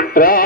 Hare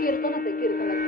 कीर्तनात आहे कीर्तनात.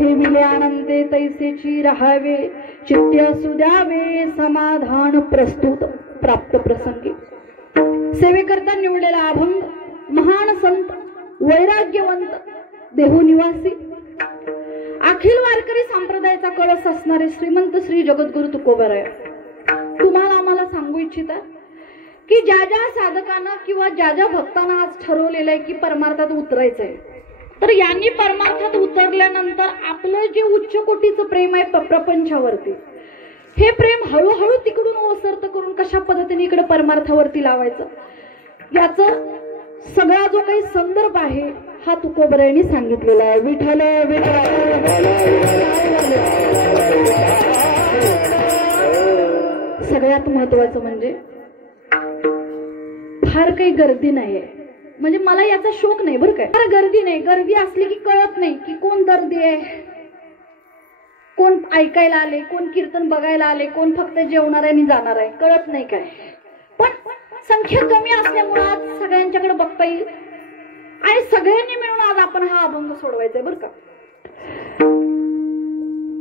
ठेविले आनंदे तैसेची राहावे, चित्ते असू द्यावे समाधान प्रस्तुत प्राप्त प्रसंगी. सेवेकरता निवडलेला अभंग महान संत वैराग्यवंत देहूनिवासी अखिल वारकरी संप्रदायाचा कळस असणारे श्रीमंत श्री जगद्गुरु तुकोबराय तुम्हाला आम्हाला सांगू इच्छिता की ज्या ज्या साधकांना किंवा ज्या ज्या भक्तांना आज ठरवलेलं आहे की परमार्थात उतरायचंय, तर यांनी परमार्थात उतरल्यानंतर आपलं जे उच्च कोटीचं प्रेम आहे प्रपंचावरती, हे प्रेम हळूहळू तिकडून ओसरत करून कशा पद्धतीने इकडे परमार्थावरती लावायचं याचं सगळा जो काही संदर्भ आहे हा तुकोबरायांनी सांगितलेला आहे. विठ्ठल सगळ्यात महत्वाचं म्हणजे फार काही गर्दी नाही, म्हणजे मला याचा शोक नाही बरं काय, फार गर्दी नाही. गर्दी असली की कळत नाही की कोण गर्दी आहे, कोण ऐकायला आले, कोण कीर्तन बघायला आले, कोण फक्त जेवणार आहे आणि जाणार आहे, कळत नाही काय. पण संख्या कमी असल्यामुळे आज सगळ्यांच्याकडे बघता येईल आणि सगळ्यांनी मिळून आज आपण हा अभंग सोडवायचा बरं का.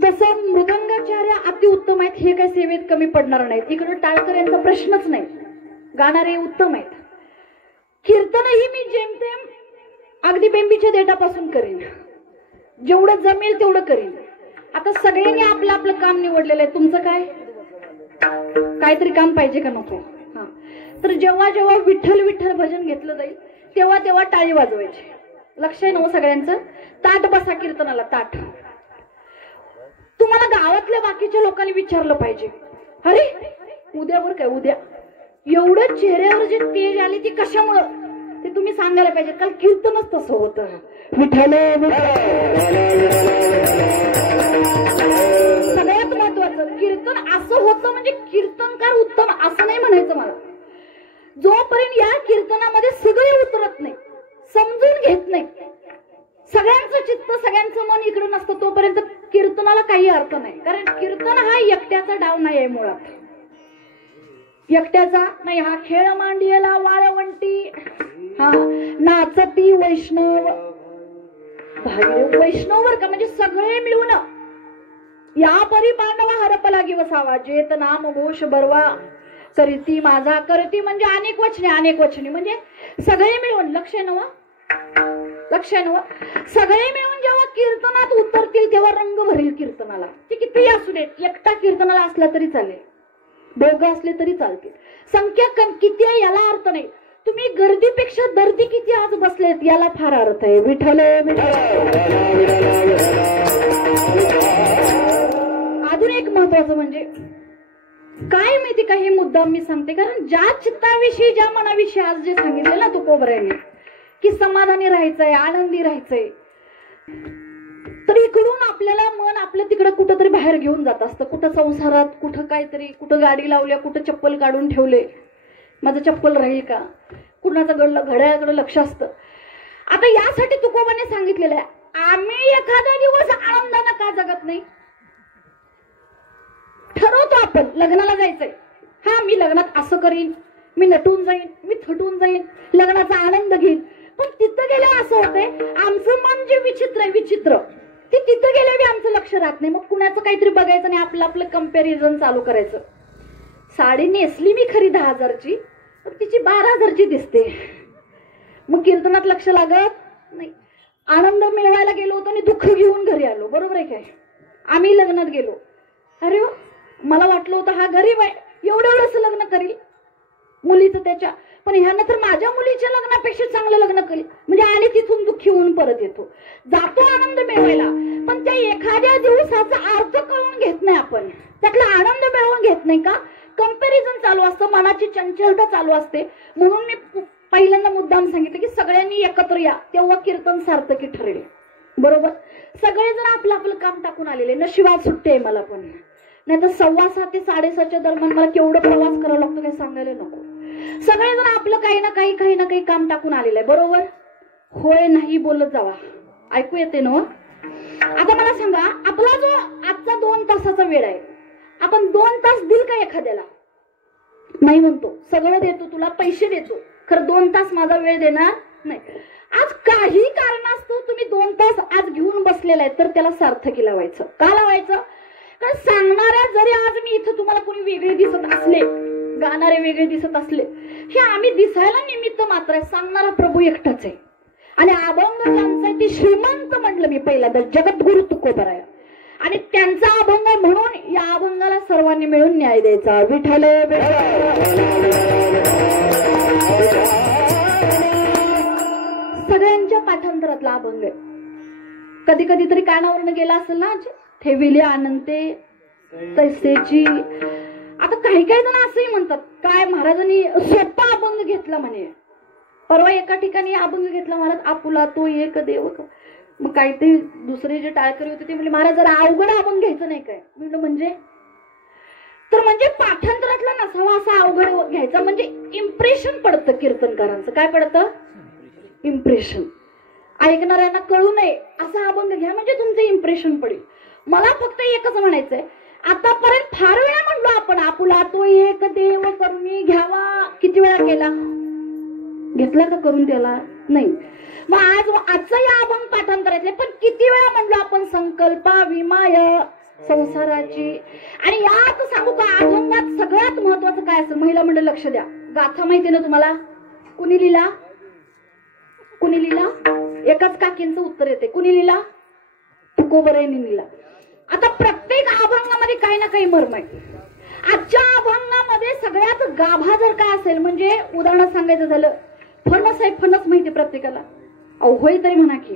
तसं मृदंगाचार्य अतिउत्तम आहेत, हे काही सेवेत कमी पडणार नाहीत. इकडे टाळकर यांचा प्रश्नच नाही, गाणारे उत्तम आहेत. कीर्तनही मी जेमतेम अगदी बेंबीच्या देठापासून करीन, जेवढं जमेल तेवढं करीन. आता सगळ्यांनी आपलं आपलं काम निवडलेलं आहे. तुमचं काय, काहीतरी काम पाहिजे का नको? हा, तर जेव्हा जेव्हा विठ्ठल विठ्ठल भजन घेतलं जाईल तेव्हा तेव्हा टाळी वाजवायची. लक्ष आहे ना सगळ्यांचं? ताट बसा कीर्तनाला, ताट. तुम्हाला गावातल्या बाकीच्या लोकांनी विचारलं पाहिजे, अरे उद्यावर काय, उद्या एवढं चेहऱ्यावर जे तेज आले ते कशामुळं, ते तुम्ही सांगायला पाहिजे. काल कीर्तनच तसं होतं. विठ्ठल सगळ्यात महत्वाचं कीर्तन असं होतं, म्हणजे कीर्तनकार उत्तम असं नाही म्हणायचं मला. जोपर्यंत या कीर्तनामध्ये सगळे उतरत नाही, समजून घेत नाही, सगळ्यांचं चित्त सगळ्यांचं मन इकडे नसतं, तोपर्यंत कीर्तनाला काही अर्थ नाही. कारण कीर्तन हा एकट्याचा डाव नाही आहे मुळात, एकट्याचा नाही. हा खेळ मांडियला वाळवंटी, हा नाचती वैष्णव वैष्णव बर का, म्हणजे सगळे मिळून या परी पांडवा हरपला गी वसावा, जेत नाम घोष बरवा करीती माझा, करती म्हणजे अनेक वचने, अनेक वचने म्हणजे सगळे मिळून. लक्ष नव, लक्ष नव, सगळे मिळून जेव्हा कीर्तनात उतरतील तेव्हा रंग भरेल कीर्तनाला. ते किती असू देत, एकटा कीर्तनाला असला तरी चालेल, दोघं असले तरी चालतील. संख्या किती आहे याला अर्थ नाही, तुम्ही गर्दीपेक्षा दर्दी किती आज बसलेत याला फार अर्थ आहे. विठ्ठल अजून एक महत्वाचं म्हणजे काय माहिती का, हे मुद्दा मी सांगते कारण ज्या चित्ताविषयी ज्या मनाविषयी आज जे सांगितलं ना तुकोबरायांनी की समाधानी राहायचंय, आनंदी राहायचंय, तर इकडून आपल्याला मन आपलं तिकडं कुठंतरी बाहेर घेऊन जात असतं. कुठं संसारात, कुठं काहीतरी, कुठं गाडी लावल्या, कुठं चप्पल काढून ठेवले, माझं चप्पल राहील का, कुणाचं घड्याळाकडे लक्ष असतं. आता यासाठी तुकोबाने सांगितलेलं आहे, आम्ही एखादा दिवस आनंदानं का जगत नाही. ठरवतो आपण लग्नाला जायचंय, हा मी लग्नात असं करीन, मी नटून जाईन, मी थटून जाईन, लग्नाचा आनंद घेईन. पण तिथं गेल्या असं होतंय, आमचं मन जे विचित्र आहे, विचित्र ते तिथं गेल्या बी आमचं लक्ष राहत नाही. मग कुणाचं काहीतरी बघायचं आणि आपलं आपलं कंपॅरिझन चालू करायचं. साडी नेसली मी खरी 10,000ची, पण तिची 12,000ची दिसते. मग कीर्तनात लक्ष लागत नाही. आनंद मिळवायला गेलो होतो आणि दुःख घेऊन घरी आलो, बरोबर आहे काय. आम्ही लग्नात गेलो, अरे मला वाटलं होतं हा गरीब आहे, एवढं लग्न करील मुलीचं त्याच्या, पण ह्यानं तर माझ्या मुलीच्या लग्नापेक्षा चांगलं लग्न करील. म्हणजे आणि तिथून दुःखी होऊन परत येतो. जातो आनंद मिळवायला, पण त्या एखाद्या दिवसाचा अर्थ कळून घेत नाही आपण, त्यातला आनंद मिळवून घेत नाही का. कंपॅरिझन चालू असतं, मनाची चंचलता चालू असते. म्हणून मी पहिल्यांदा मुद्दाम सांगितलं की सगळ्यांनी एकत्र या, तेव्हा कीर्तन सार्थकी ठरेल. बरोबर, सगळेजण आपलं आपलं काम टाकून आलेले. नशिबात सुट्टी आहे मला पण, नाही तर 6:15 ते 6:30च्या दरम्यान मला केवढं प्रवास करावा लागतो काय सांगायला नको. सगळेजण आपलं काही ना काही काम टाकून आलेलं आहे. बरोबर, होय नाही बोलत जावा, ऐकू येते ना. आता मला सांगा, आपला जो आजचा 2 तासाचा वेळ आहे, आपण 2 तास दिल का एखाद्याला? नाही म्हणतो, सगळं देतो तुला, पैसे देतो, खरं 2 तास माझा वेळ देणार नाही. आज काही कारणास्तव तुम्ही 2 तास आज घेऊन बसलेला आहे तर त्याला सार्थकी लावायचं. का लावायचं? कारण सांगणाऱ्या जरी आज मी इथं तुम्हाला कोणी वेगळे दिसत असले, गाणारे वेगळे दिसत असले, हे आम्ही दिसायला निमित्त मात्र आहे. सांगणारा प्रभू एकटाच आहे. आणि अभंग ज्यांचा आहे ते श्रीमंत म्हटलं मी पहिल्यांदा, जगद्गुरु तुकोबराय. आणि त्यांचा अभंग आहे म्हणून या अभंगाला सर्वांनी मिळून न्याय द्यायचा. विठ्ठल सगळ्यांच्या पाठांतरातला अभंग आहे. कधी कधी तरी कानावरनं गेला असेल ना, ठेविले अनंते तैसेची. आता काही काही जण असंही म्हणतात काय महाराजांनी सोपा अभंग घेतला म्हणे. परवा एका ठिकाणी अभंग घेतला महाराज, आपुला तो एक देव. मग काही ते दुसरे जे टाळकरी होते ते म्हणजे महाराज जरा अवघड अभंग घ्यायचं नाही काय. म्हणलं म्हणजे तर म्हणजे पाठांतरातला नसावा असा अवघड घ्यायचा, म्हणजे इम्प्रेशन पडतं कीर्तनकारांचं. काय पडतं? इम्प्रेशन. ऐकणाऱ्यांना कळू नये असा अभंग घ्या म्हणजे तुमचं इम्प्रेशन पडेल. मला फक्त एकच म्हणायचंय, आतापर्यंत फार वेळा म्हणलो आपण आपुला तो एक देव करून घ्यावा. किती वेळा केला? घेतला का करून त्याला? नाही. मग आजचा या अभंग पाठांतरातले पण किती वेळा म्हणलो आपण संकल्पा विमाय संसाराची. आणि यात सांगू का अभंगात सगळ्यात महत्वाचं काय असतं? महिला मंडळ लक्ष द्या. गाथा माहिती ना तुम्हाला? कुणी लिहिला? कुणी लिहिला? एकाच काकींचं उत्तर येते. कुणी लिहिला? तुकोबरायांनी लिहिला. आता प्रत्येक अभंगामध्ये काही ना काही मर्म आहे. आजच्या अभंगामध्ये सगळ्यात गाभा जर काय असेल म्हणजे उदाहरण सांगायचं झालं, फणस आहे. फणस माहिती प्रत्येकाला? अहो होय तरी म्हणा की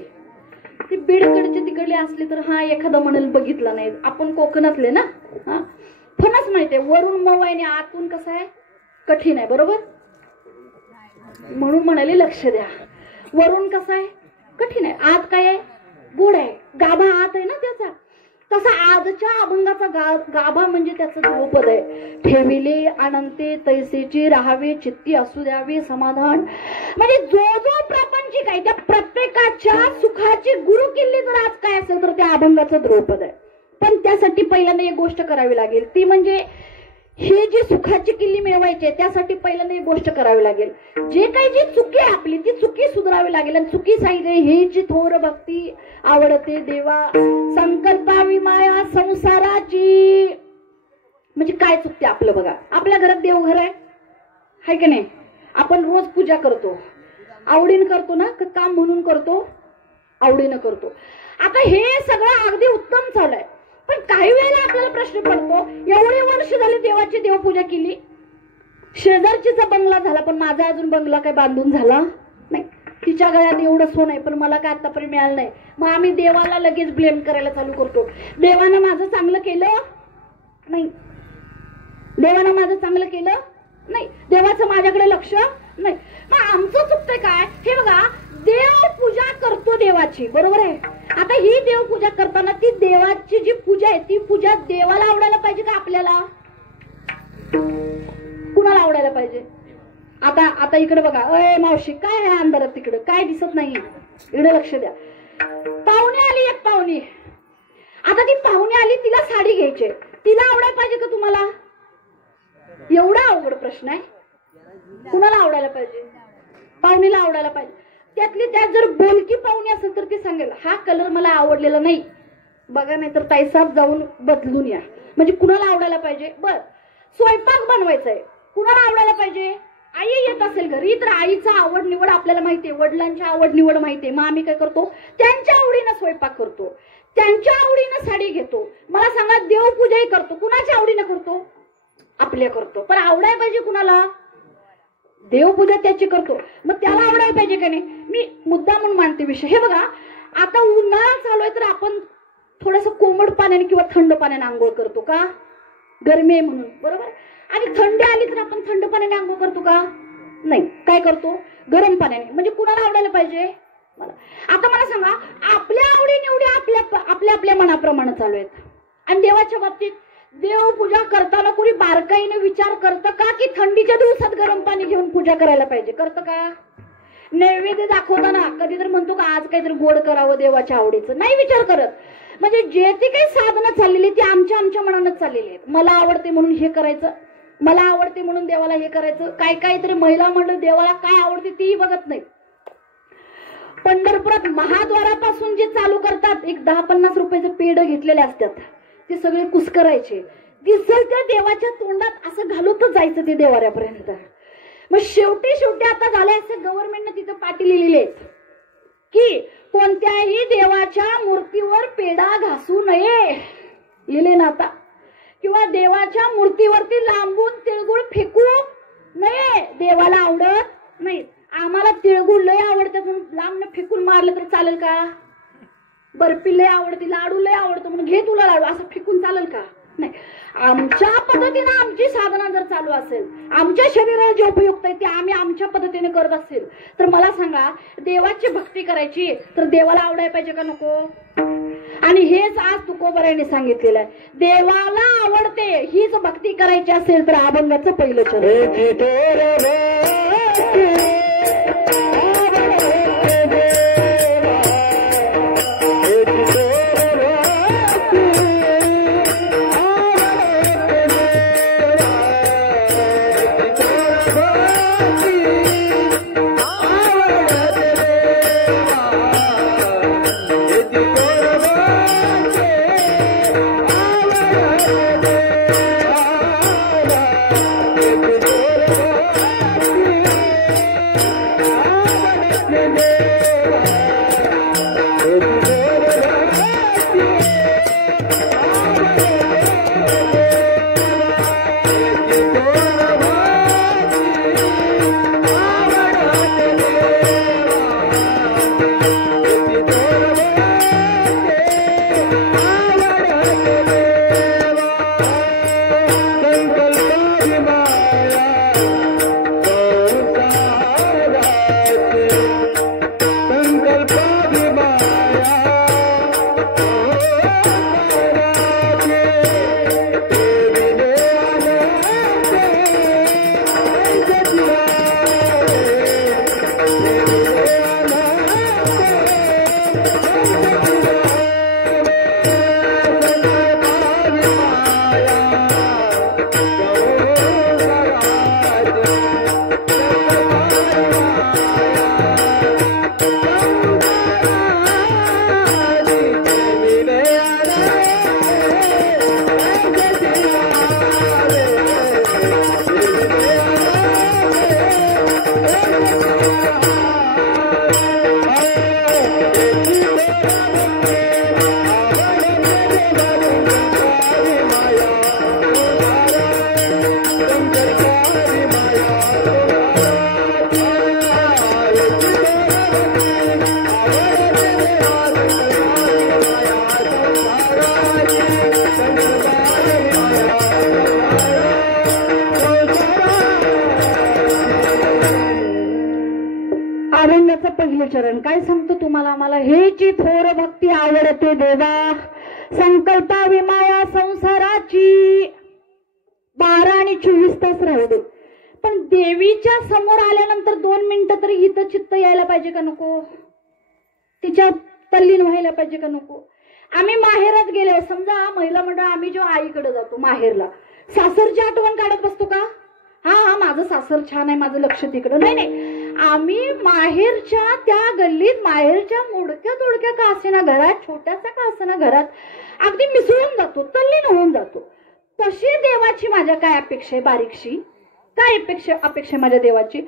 ती बीडकडचे तिकडले असले तर हा एखादा म्हणेल बघितला नाही. आपण कोकणातले ना. हा फणस माहितीये, वरून मऊ आहे आणि आतून कसं आहे? कठीण आहे. बरोबर? म्हणून म्हणाले लक्ष द्या. वरून कसं आहे? कठीण आहे. आत काय आहे? गोड आहे. गाभा आत आहे ना त्याचा. तसा आजच्या अभंगाचा गाभा म्हणजे त्याचं ध्रुपद आहे. ठेविले अनंते तैसेची राहावे चित्ती असू द्यावे समाधान. म्हणजे जो जो प्रापंचिक आहे त्या प्रत्येकाच्या सुखाची गुरु किल्ली जर आज काय असेल तर त्या अभंगाचं ध्रुपद आहे. पण त्यासाठी पहिल्यांदा एक गोष्ट करावी लागेल, ती म्हणजे ही जी सुखाची किल्ली मिळवायची आहे त्यासाठी पहिल्यांदा एक गोष्ट करावी लागेल. जे काही जी चुकी आहे आपली ती चुकी सुधारावी लागेल. आणि चुकी सांगितली ही जी थोर भक्ती आवडते देवा संकल्पा विमाया संसाराची. म्हणजे काय चुकते आपलं बघा. आपल्या घरात देवघर आहे की नाही? आपण रोज पूजा करतो. आवडीनं करतो ना? काम म्हणून करतो? आवडीनं करतो. आता हे सगळं अगदी उत्तम चालू आहे. पण काही वेळेला आपल्याला प्रश्न पडतो, एवढे वर्ष झाले देवाची देवपूजा केली, शेजारचीचा बंगला झाला पण माझा अजून बंगला काय बांधून झाला नाही. तिच्या गळ्यात एवढं सोनं आहे पण मला काय आतापर्यंत मिळालं नाही. मग आम्ही देवाला लगेच ब्लेम करायला चालू करतो. देवानं माझं चांगलं केलं नाही. देवानं माझं चांगलं केलं नाही. देवाचं माझ्याकडे लक्ष नाही. मग आमचं चुकतंय काय? हे बघा, देव पूजा करतो देवाची. बरोबर आहे. आता ही देवपूजा करताना ती देवाची जी पूजा आहे ती पूजा देवाला आवडायला पाहिजे का आपल्याला? कुणाला आवडायला पाहिजे? आता इकडे बघा. अय मावशी काय आहे अंधारात तिकडे? काय दिसत नाही? इकडे लक्ष द्या. पाहुणे आली एक पाहुणी. आता ती पाहुणे आली, तिला साडी घ्यायची. तिला आवडायला पाहिजे का तुम्हाला? एवढा अवघड प्रश्न आहे. कुणाला आवडायला पाहिजे? पाहुणीला आवडायला पाहिजे. त्यातली त्यात जर बोलकी पाहुणी असेल तर ती सांगेल हा कलर मला आवडलेला नाही बघा, नाही तर ताईसाहेब जाऊन बदलून या. म्हणजे कुणाला आवडायला पाहिजे? बर. स्वयंपाक बनवायचा आहे, कुणाला आवडायला पाहिजे? आई येत असेल घरी तर आईचा आवड निवड आपल्याला माहितीये, वडिलांची आवड निवड माहितीये. मग आम्ही काय करतो? त्यांच्या आवडीनं स्वयंपाक करतो, त्यांच्या आवडीनं साडी घेतो. मला सांगा, देवपूजाही करतो. कुणाच्या आवडीनं करतो? आपल्या करतो. पण आवडायला पाहिजे कुणाला? देवपूजा त्याची करतो, मग त्याला आवडायला पाहिजे का नाही? मी मुद्दा म्हणून मानते विषय. हे बघा, आता उन्हाळा चालू आहे तर आपण थोडस कोमट पाण्याने किंवा थंड पाण्याने आंघोळ करतो का? गरमी आहे म्हणून. बरोबर. आणि थंडी आली तर आपण थंड पाण्याने आंघोळ करतो का? नाही. काय करतो? गरम पाण्याने. म्हणजे कुणाला आवडायला पाहिजे? मला. आता मला सांगा, आपल्या आवडी निवडी आपल्या आपल्या मनाप्रमाणे चालू आहेत. आणि देवाच्या बाबतीत देवपूजा करताना कोणी बारकाईने विचार करतं का की थंडीच्या दिवसात गरम पाणी घेऊन पूजा करायला पाहिजे? करतं का? नैवेद्य दाखवताना कधी तर म्हणतो का आज काहीतरी गोड करावं देवाच्या आवडीचं? नाही विचार करत. म्हणजे जे ती काही साधनं चाललेली ती आमच्या मनानच चाललेली आहेत. मला आवडते म्हणून हे करायचं, मला आवडते म्हणून देवाला हे करायचं. काहीतरी महिला मंडळ देवाला काय आवडते तीही बघत नाही. पंढरपुरात महाद्वारापासून जे चालू करतात, एक 10-50 रुपयाचे पेढ घेतलेले असतात, ते सगळे कुस्करायचे, दिसल त्या देवाच्या तोंडात असं घालूतच जायचं ते देवाऱ्यापर्यंत. मग शेवटी आता झालंय असं गव्हर्नमेंटने तिथं पाटी लिहिलेली आहेत की कोणत्याही देवाच्या मूर्तीवर पेढा घासू नये, लिहिले ना आता, किंवा देवाच्या मूर्तीवरती लांबून तिळगुळ फेकू नये, देवाला आवडत नाही. आम्हाला तिळगुळ लय आवडतं म्हणून लांबनं फेकून मारलं तर चालेल का? बर्फी लय आवडते, लाडू लय आवडतो म्हणून घे तुला लाडू असं फेकून चालेल का? नाही. आमच्या पद्धतीने आमची साधना जर चालू असेल, आमच्या शरीराला जे उपयुक्त आहे ते आम्ही आमच्या पद्धतीने करत असेल तर मला सांगा, देवाची भक्ती करायची तर देवाला आवडायला पाहिजे का नको? आणि हेच आज तुकोबरायांनी सांगितलेलं आहे, देवाला आवडते हीच भक्ती करायची असेल तर अभंगाचं पहिलं चरण. चरण काय सांगतो तुम्हाला, मला हेची थोर भक्ती आवडते देवा, संकल्पा विमाया संसाराची. 12 आणि 24 तास राहू दे, पण देवीच्या समोर आल्यानंतर 2 मिनिटं तरी हित चित्त यायला पाहिजे का नको? तिच्या तल्लीन व्हायला पाहिजे का नको? आम्ही माहेरात गेलो, समजा महिला मंडळ आम्ही जेव्हा आईकडे जातो माहेरला, सासरची आठवण काढत बसतो का? हा माझं सासर छान आहे, माझं लक्ष तिकडं नाही. आम्ही माहेरच्या त्या गल्लीत, माहेरच्या मोडक्या तोडक्या का असेना घरात, छोट्यासा का असेना घरात अगदी मिसळून जातो, तल्लीन होऊन जातो. तशी देवाची माझ्या काय अपेक्षा आहे, बारीकशी काय अपेक्षा माझ्या देवाची?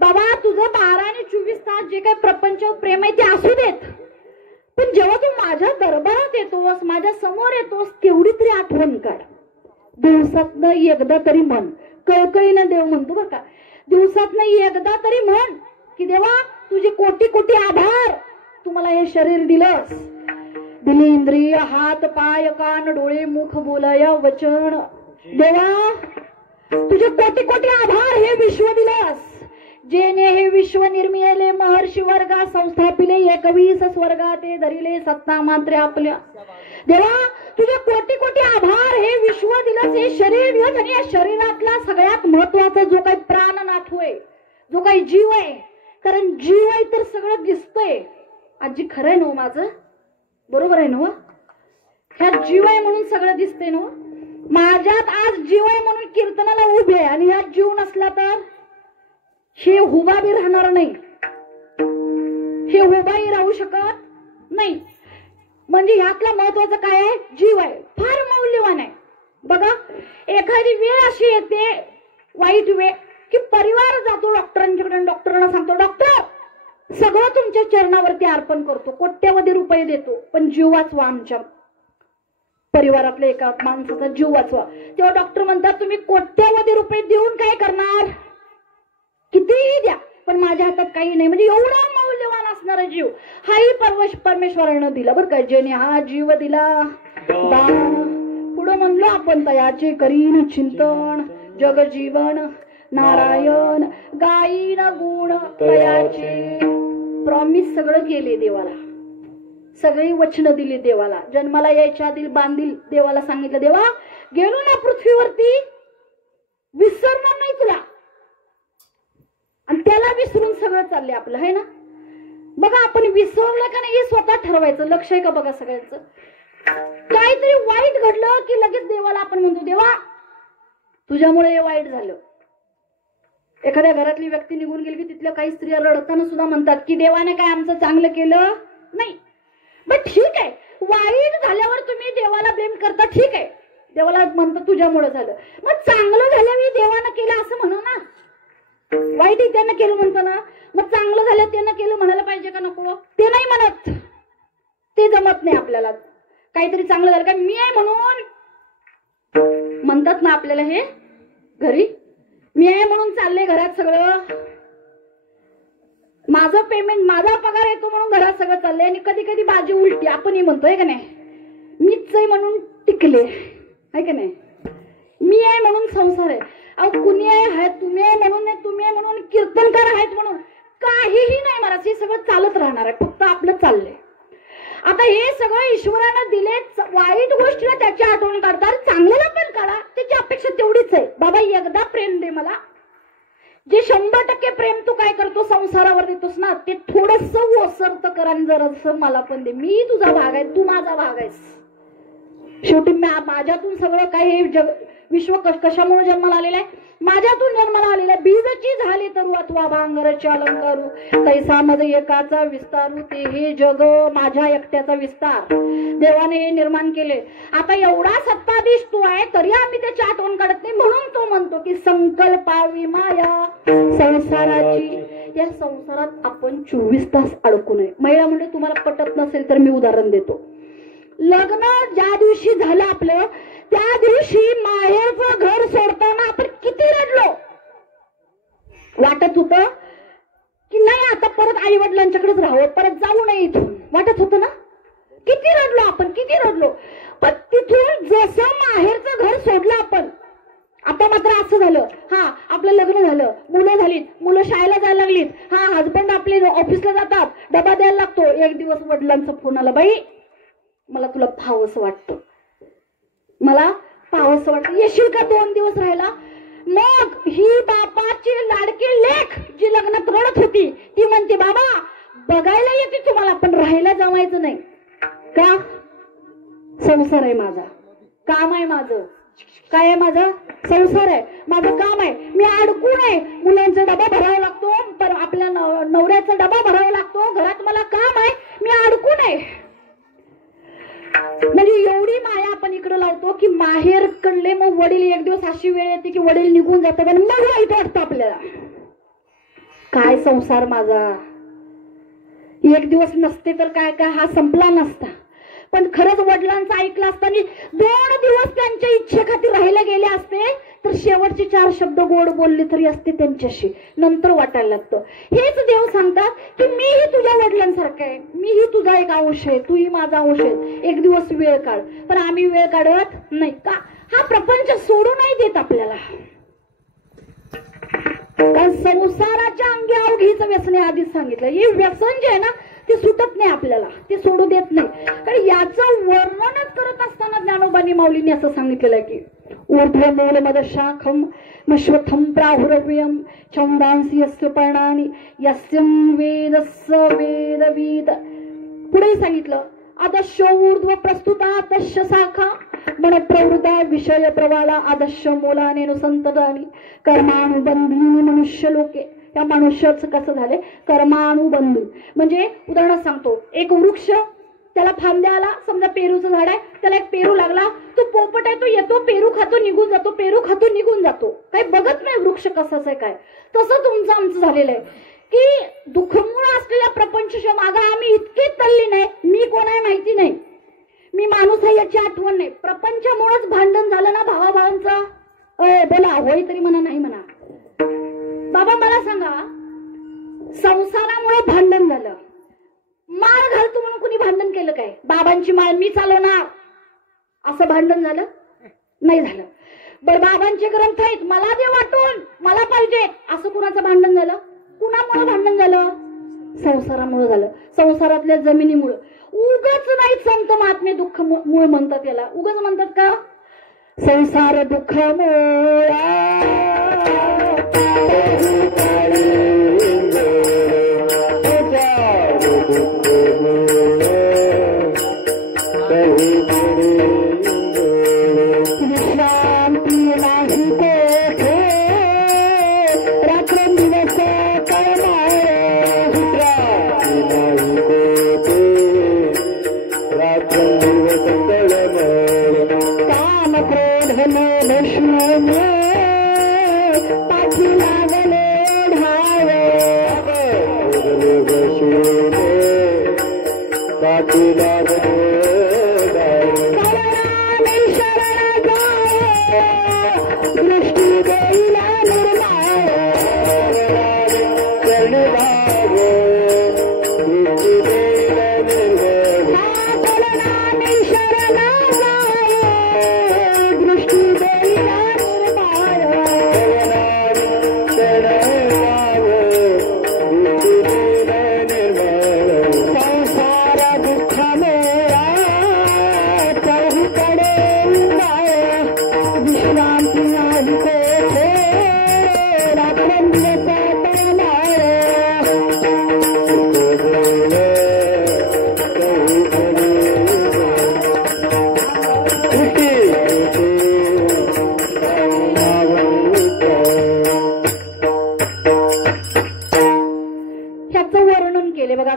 बाबा तुझं 12 आणि 24 तास जे काही प्रपंचावर प्रेम आहे ते असू देत, पण जेव्हा तू माझ्या दरबारात येतोस, माझ्या समोर येतोस, तेवढी तरी आठवण काढ. दिवसातनं एकदा तरी म्हण, कळकळीनं देव म्हणतो बरं का, दिवसातनं एकदा तरी म्हण की देवा तुझे कोटी कोटी आभार, तुम्हाला हे शरीर दिलंस, दिली इंद्रिय, हात पाय कान डोळे मुख बोलाया वचन, देवा तुझे कोटी कोटी आभार, हे विश्व दिलंस, जेने हे विश्व निर्मिले, महर्षी वर्गा संस्थापिले, 21 स्वर्गा ते धरिले, सत्ता मात्रे आपल्या. देवा तुझे कोटी कोटी आभार, हे विश्व दिलंस, हे शरीर दिलंस, आणि या शरीरातला सगळ्यात महत्वाचा जो काही प्राणनाथ होय, जो काही जीव आहे, कारण जीव आहे तर सगळं दिसतंय. आजी खरंय ना माझं, बरोबर आहे ना? ह्या जीव आहे म्हणून सगळं दिसतंय ना. माझ्यात आज जीव आहे म्हणून कीर्तनाला उभे आहे, आणि ह्यात जीव नसला तर हे हुबा बी राहणार नाही, हे उभाही राहू शकत नाही. म्हणजे ह्यातला महत्वाचं काय आहे? जीव आहे, फार मौल्यवान आहे. बघा, एखादी वेळ अशी येते, वाईट वेळ, की परिवार जातो डॉक्टरांच्याकडे, डॉक्टरांना सांगतो, डॉक्टर सगळं तुमच्या चरणावरती अर्पण करतो, कोट्यवधी रुपये देतो, पण जीव वाचवा, आमच्या परिवारातल्या एका माणसाचा जीव वाचवा. तेव्हा डॉक्टर म्हणतात, तुम्ही कोट्यवधी रुपये देऊन काय करणार? कितीही द्या, पण माझ्या हातात काही नाही. म्हणजे एवढा मौल्यवान असणारा जीव हाही परमेश्वरानं दिला बरं का. ज्याने हा जीव दिला पुढं म्हणलो आपण, तयाचे करीन चिंतन जगजीवन नारायण गायीन गुण तयाचे. प्रॉमिस सगळं केले देवाला, सगळी वचनं दिली देवाला. जन्माला यायच्या आधी बांधील देवाला सांगितलं, देवा गेलो ना पृथ्वीवरती, विसरणार नाही तुला. आणि त्याला विसरून सगळं चाललंय आपलं, है ना. बघा, आपण विसरलं का नाही हे स्वतः ठरवायचं. लक्ष आहे का बघा सगळ्यांचं. काहीतरी वाईट घडलं की लगेच देवाला आपण म्हणतो, देवा तुझ्यामुळे हे वाईट झालं. एखाद्या घरातली व्यक्ती निघून गेली की तिथल्या काही स्त्रिया रडताना सुद्धा म्हणतात की देवाने काय आमचं चांगलं केलं नाही. बट ठीक आहे, वाईट झाल्यावर तुम्ही देवाला ब्लेम करता, ठीक आहे, देवाला म्हणता तुझ्यामुळे झालं. मग चांगलं झाल्यावर देवानं केलं असं म्हणू ना. वाईट त्यानं केलं म्हणतो ना, मग चांगलं झालं त्यानं केलं म्हणायला पाहिजे का नको? ते नाही म्हणत, ते जमत नाही आपल्याला. काहीतरी चांगलं झालं का मी आहे म्हणून म्हणतात ना आपल्याला, हे घरी मी आहे म्हणून चाललंय घरात सगळं, माझं पेमेंट माझा पगार येतो म्हणून घरात सगळं चाललंय. आणि कधी कधी बाजी उलटी आपणही म्हणतोय का नाही, मीच आहे म्हणून टिकले, आहे का नाही. मी आहे म्हणून संसार आहे. अहो कुणी आहे, तुम्ही आहे म्हणून नाही, तुम्ही आहे म्हणून कीर्तनकार आहेत म्हणून काहीही नाही महाराज. हे सगळं चालत राहणार आहे, फक्त आपलं चाललंय. आता हे सगळं ईश्वरानं दिले. वाईट गोष्टीला त्याची आठवण काढतात, चांगल्याला पण काढा, त्याची अपेक्षा तेवढीच आहे. बाबा एकदा प्रेम दे मला. जे 100% प्रेम तू काय करतो संसारावर देतोस ना, ते थोडस ओसरत कर आणि जरासं मला पण दे. मी तुझा भाग आहे, तू माझा भाग आहेस. शेवटी माझ्यातून सगळं काय हे जग विश्व कशामुळे जन्माला आलेलं आहे? माझ्यातून जन्माला आलेला. बीजची झाली तर अथवा भांगरचे अलंकारू, तैसा मज एकाचा विस्तारू, ते हे जग माझ्या एकट्याचा विस्तार. देवाने हे निर्माण केले. आता एवढा सत्ताधीश तू आहे, तरी आम्ही त्याची आठवण काढत नाही. म्हणून तो म्हणतो की संकल्पावी माया संसाराची. या संसारात आपण 24 तास अडकू नये. महिला म्हणजे तुम्हाला पटत नसेल तर मी उदाहरण देतो. लग्न ज्या दिवशी झालं आपलं, त्या दिवशी माहेरचं घर सोडताना आपण किती रडलो. वाटत होतं की नाही आता परत आई वडिलांच्याकडेच राहावं, परत जाऊ नये इथून. वाटत होतं ना, किती रडलो आपण, किती रडलो. पण तिथून जसं माहेरचं घर सोडलं आपण, आता मात्र असं झालं, हा आपलं लग्न झालं, मुलं झालीत, मुलं शाळेला जायला लागलीत, हा हजबंड आपले ऑफिसला जातात, डबा द्यायला लागतो. एक दिवस वडिलांचा फोन आला, बाई मला तुला पाहावंसं वाटतं, मला पाहावंसं वाटतं, येशील का 2 दिवस राहायला. मग ही बापाची लाडकी लेक जी लग्नात रडत होती, ती म्हणते बाबा बघायला येते तुम्हाला, पण राहायला जमायचं नाही का. संसार आहे माझा, काम आहे माझं. काय आहे माझं? संसार आहे, माझं काम आहे. मी अडकून आहे. मुलांचा डबा भरावा लागतो, पण आपल्या नवऱ्याचा डबा भरावा लागतो, घरात मला काम आहे, मी अडकून आहे. म्हणजे एवढी माया आपण इकडे लावतो की माहेर कडले मग वडील एक दिवस अशी वेळ येते की वडील निघून जातात आणि मग वाईट वाटतं आपल्याला. काय संसार माझा, एक दिवस नसते तर काय काय हा संपला नसता. पण खरंच वडिलांचं ऐकलं असताना 2 दिवस त्यांच्या इच्छेखातीर राहायला गेले असते तर शेवटचे 4 शब्द गोड बोलले तरी असते त्यांच्याशी, नंतर वाटायला लागतं. हेच देव सांगतात की मीही तुझ्या वडिलांसारखं आहे, मीही तुझा एक अंश आहे, तूही माझा अंश आहे, एक दिवस वेळ काढ. पण आम्ही वेळ काढत नाही का. हा प्रपंच सोडू नाही देत आपल्याला. कारण संसाराच्या अंगी अवघीच व्यसने आधीच सांगितलं. हे व्यसन जे आहे ना ते सुटत नाही आपल्याला, ते सोडू देत नाही. कारण याचं वर्णनच करत असताना ज्ञानोबानी माऊलींनी असं सांगितलेलं आहे की ऊर्ध्वमूल मदशाखम मश्वथम प्राहुरव्यम छंदांसी यस्य पर्णानि यस्यं वेदस्य वेदविद. पुढे सांगितलं आदश्य ऊर्ध्व प्रस्तुता तस्य शाखा मन प्रवृत्ता विषय प्रवाला आदश्य मूलानेनुसंततानि कर्मानुबंधीनि मनुष्य लोके. या मनुष्याचं कसं झालंय कर्मानुबंधून. म्हणजे उदाहरण सांगतो, एक वृक्ष, त्याला फांद्या आला, समजा पेरूचं झाड आहे, त्याला एक पेरू लागला, तो पोपट आहे, तो येतो पेरू खातो निघून जातो, पेरू खातो निघून जातो, काही बघत नाही वृक्ष कसाच आहे काय. तसं तुमचं आमचं झालेलं आहे की दुःखमूळ असलेल्या प्रपंचाच्या मागे आम्ही इतके तल्लीन आहे, मी कोण आहे माहिती नाही, मी माणूस आहे याची आठवण नाही. प्रपंचामुळेच भांडण झालं ना भावाभावांचं. बोला होय तरी म्हणा, नाही म्हणा. बाबा मला सांगा, संसारामुळे भांडण झालं, माळ घालतो म्हणून कुणी भांडण केलं काय? बाबांची माळ मी चालवणार असं भांडण झालं नाही झालं. बरं बाबांचे ग्रंथ आहेत, मला दे वाटून, मला पाहिजे असं कुणाचं भांडण झालं? कुणामुळे भांडण झालं? संसारामुळे झालं, संसारातल्या जमिनीमुळे. उगच नाही संत महात्मे दुःख मूळ म्हणतात याला, उगच म्हणतात का? संसार दुःख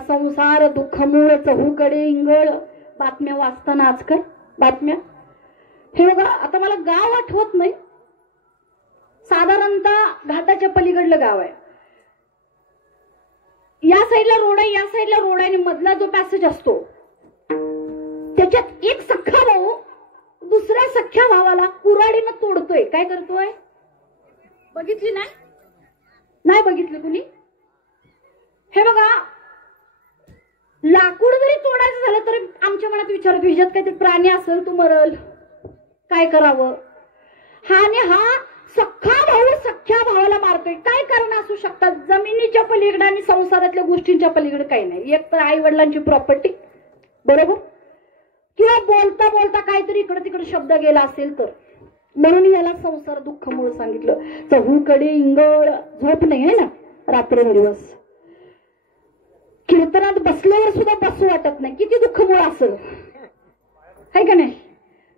संसार दुःखमूळ चहूकडे इंगळ. बातम्या वाचताना आजकाल बातम्या, हे बघा, आता मला गाव आठवत नाही, साधारणतः घाटाच्या पलीकडलं गाव आहे. या साईडला रोड आहे, या साईडला रोड आहे, आणि मधला जो पॅसेज असतो त्याच्यात एक सख्खा भाऊ दुसऱ्या सख्ख्या भावाला कुऱ्हाडीनं तोडतोय. काय करतोय? बघितली नाही? नाही बघितली कुणी? हे बघा, लाकूड जरी तोडायचं झालं तरी आमच्या मनात विचार येतो, ह्याच्यात काहीतरी प्राणी असेल, तो मरल, काय करावं. हा सख्खा भाऊ सख्ख्या भावाला मारतोय. काय कारण असू शकतात? जमिनीच्या पलीकडे आणि संसारातल्या गोष्टींच्या पलीकडे काही नाही. एक तर आई वडिलांची प्रॉपर्टी, बरोबर, किंवा बोलता बोलता काहीतरी इकडे तिकडे शब्द गेला असेल तर. म्हणून याला संसार दुःख मूळ सांगितलं. चहूकडे इंगळ, झोप नाही आहे ना रात्रंदिवस. कीर्तनात बसल्यावर सुद्धा बसू वाटत नाही, किती दुःखमूळ असेल, आहे का नाही?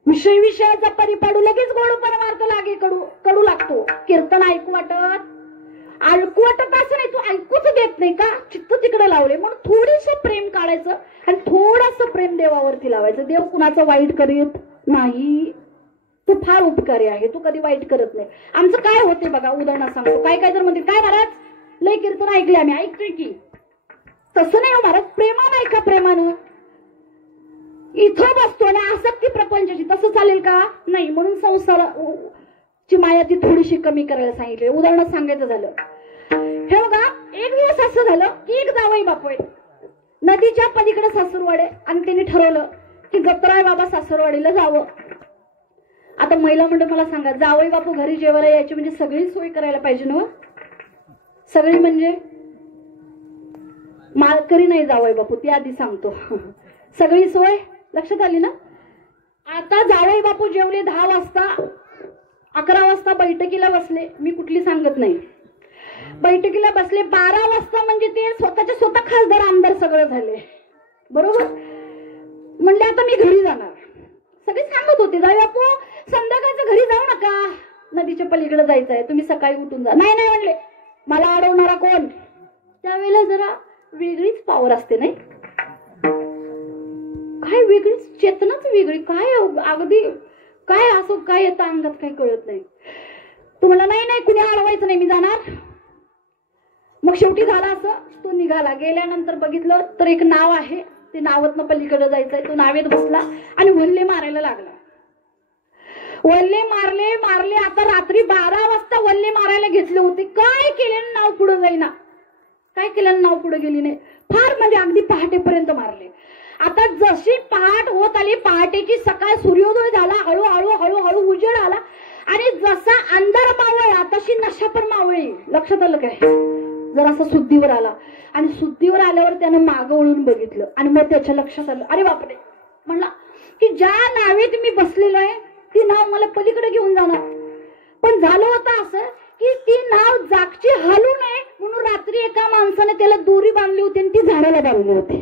विषयाचा परिपाडू लगेच गोडपणा मारतो, लागे कडू लागतो. कीर्तन ऐकू वाटत असं नाही, तू ऐकूच देत नाही का? चित्त तिकडे लावले. म्हणून थोडीसं प्रेम काढायचं आणि थोडंसं प्रेम देवावरती लावायचं. देव कुणाचं वाईट करीत नाही, तू फार उपकारी आहे, तू कधी वाईट करत नाही. आमचं काय होते बघा, उदाहरण सांगतो. काय काय जर म्हणते, काय महाराज लय कीर्तन ऐकले आम्ही, ऐकतोय की. तसं नाही महाराज, प्रेमानं ऐका, प्रेमानं. इथं बसतो आणि आसक्ती प्रपंचाची, तसं चालेल का? नाही. म्हणून संसाराची माया ती थोडीशी कमी करायला सांगितली. उदाहरण सांगायचं झालं, हे बघा, एक दिवस असं झालं की एक जावई बापू आहे, नदीच्या पलीकडे सासूरवाड आहे, आणि त्यांनी ठरवलं की जत्रा आहे बाबा, सासूरवाडीला जावं. आता महिला म्हणतो, मला सांगा, जावई बापू घरी जेवायला यायची म्हणजे सगळी सोय करायला पाहिजे ना? सगळी म्हणजे मालकरी नाही जावई बापू, ती आधी सांगतो. सगळी सोय लक्षात आली ना? आता जावई बापू जेवले 10 वाजता, 11 वाजता बैठकीला बसले. मी कुठली सांगत नाही, बैठकीला बसले 12 वाजता, म्हणजे ते स्वतःच्या स्वतः खासदार आमदार सगळं झाले, बरोबर. म्हणले आता मी घरी जाणार. सगळे सांगत होते, जावई बापू संध्याकाळचं घरी जाऊ नका, नदीच्या पलीकडे जायचं आहे, तुम्ही सकाळी उठून जा. नाही नाही म्हणले, मला अडवणारा कोण? त्यावेळेला जरा वेगळीच पॉवर असते नाही, काय वेगळीच चेतनाच वेगळी, काय अगदी काय असं काय येतं अंगात काही कळत नाही. तुम्हाला नाही नाही कुणी अडवायचं नाही, मी जाणार. मग शेवटी झाला असं, तो निघाला. गेल्यानंतर बघितलं तर एक नाव आहे, ते नावातनं पलीकडे जायचंय. तो नावेत बसला आणि वल्ले मारायला लागला. वल्ले मारले मारले, आता रात्री 12 वाजता वल्ले मारायला घेतले होते. काय केल्यानं नाव पुढे जाईना, काय केल्यानं नाव पुढे गेली नाही. फार म्हणजे अगदी पहाटेपर्यंत मारले. आता जशी पहाट होत आली, पहाटेची सकाळ, सूर्योदय झाला, हळूहळू हळूहळू उजेड आला आणि जसा अंधार मावळला तशी नशा पण मावळली. लक्षात आलं काय? जरासा शुद्धीवर आला आणि शुद्धीवर आल्यावर त्यानं मागं वळून बघितलं आणि मग त्याच्या लक्षात आलं, अरे बापरे, म्हणला की ज्या नावेत मी बसलेलो आहे ती नाव मला पलीकडे घेऊन जाणार. पण झालं होतं असं की ती नाव जागची हलू नये म्हणून रात्री एका माणसाने त्याला दोरी बांधली होती आणि ती झाडाला बांधली होती.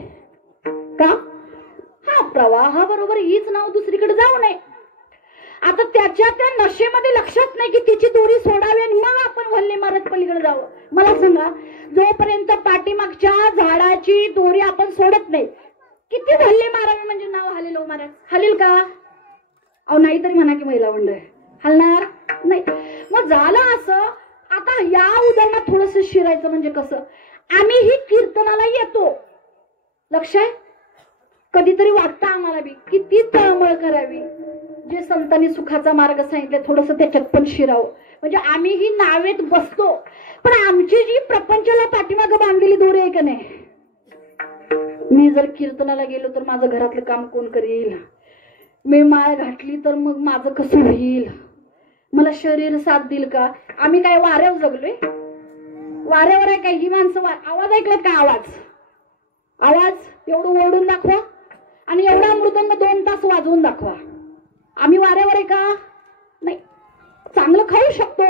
का? हा, प्रवाहाबरोबर हीच नाव दुसरीकडे जाऊ नये. आता त्याच्या त्या नशेमध्ये लक्षात नाही की तिची दोरी सोडावी आणि मग आपण वल्ले मारत पलीकडे जावं. मला सांगा, जोपर्यंत पाठीमागच्या झाडाची दोरी आपण सोडत नाही, किती वल्ले मारावे म्हणजे नाव हलेल हो महाराज? हलेल का? अहो नाही तरी म्हणा की महिला मंडळ हलणार नाही. मग झालं असं, आता या उदाहरणात थोडस शिरायचं म्हणजे कसं, आम्हीही कीर्तनाला येतो, लक्ष आहे, कधीतरी वाटतं आम्हाला बी किती तळमळ करावी, जे संतांनी सुखाचा मार्ग सांगितले थोडस त्याच्यात पण शिरावं. म्हणजे आम्ही ही नावेत बसतो, पण आमची जी प्रपंचाला पाठीमागं बांधलेली दोरी आहे का नाही, मी जर कीर्तनाला गेलो तर माझं घरातलं काम कोण करील, मी माळ घातली तर मग माझं कसं होईल, मला शरीर साथ देईल का? आम्ही काय वाऱ्यावर जगलोय? वाऱ्यावर आहे काय ही माणसं? आवाज ऐकलात का? आवाज एवढं ओरडून दाखवा आणि एवढा मृदंग 2 तास वाजवून दाखवा. आम्ही वाऱ्यावर आहे का? नाही. चांगलं खाऊ शकतो,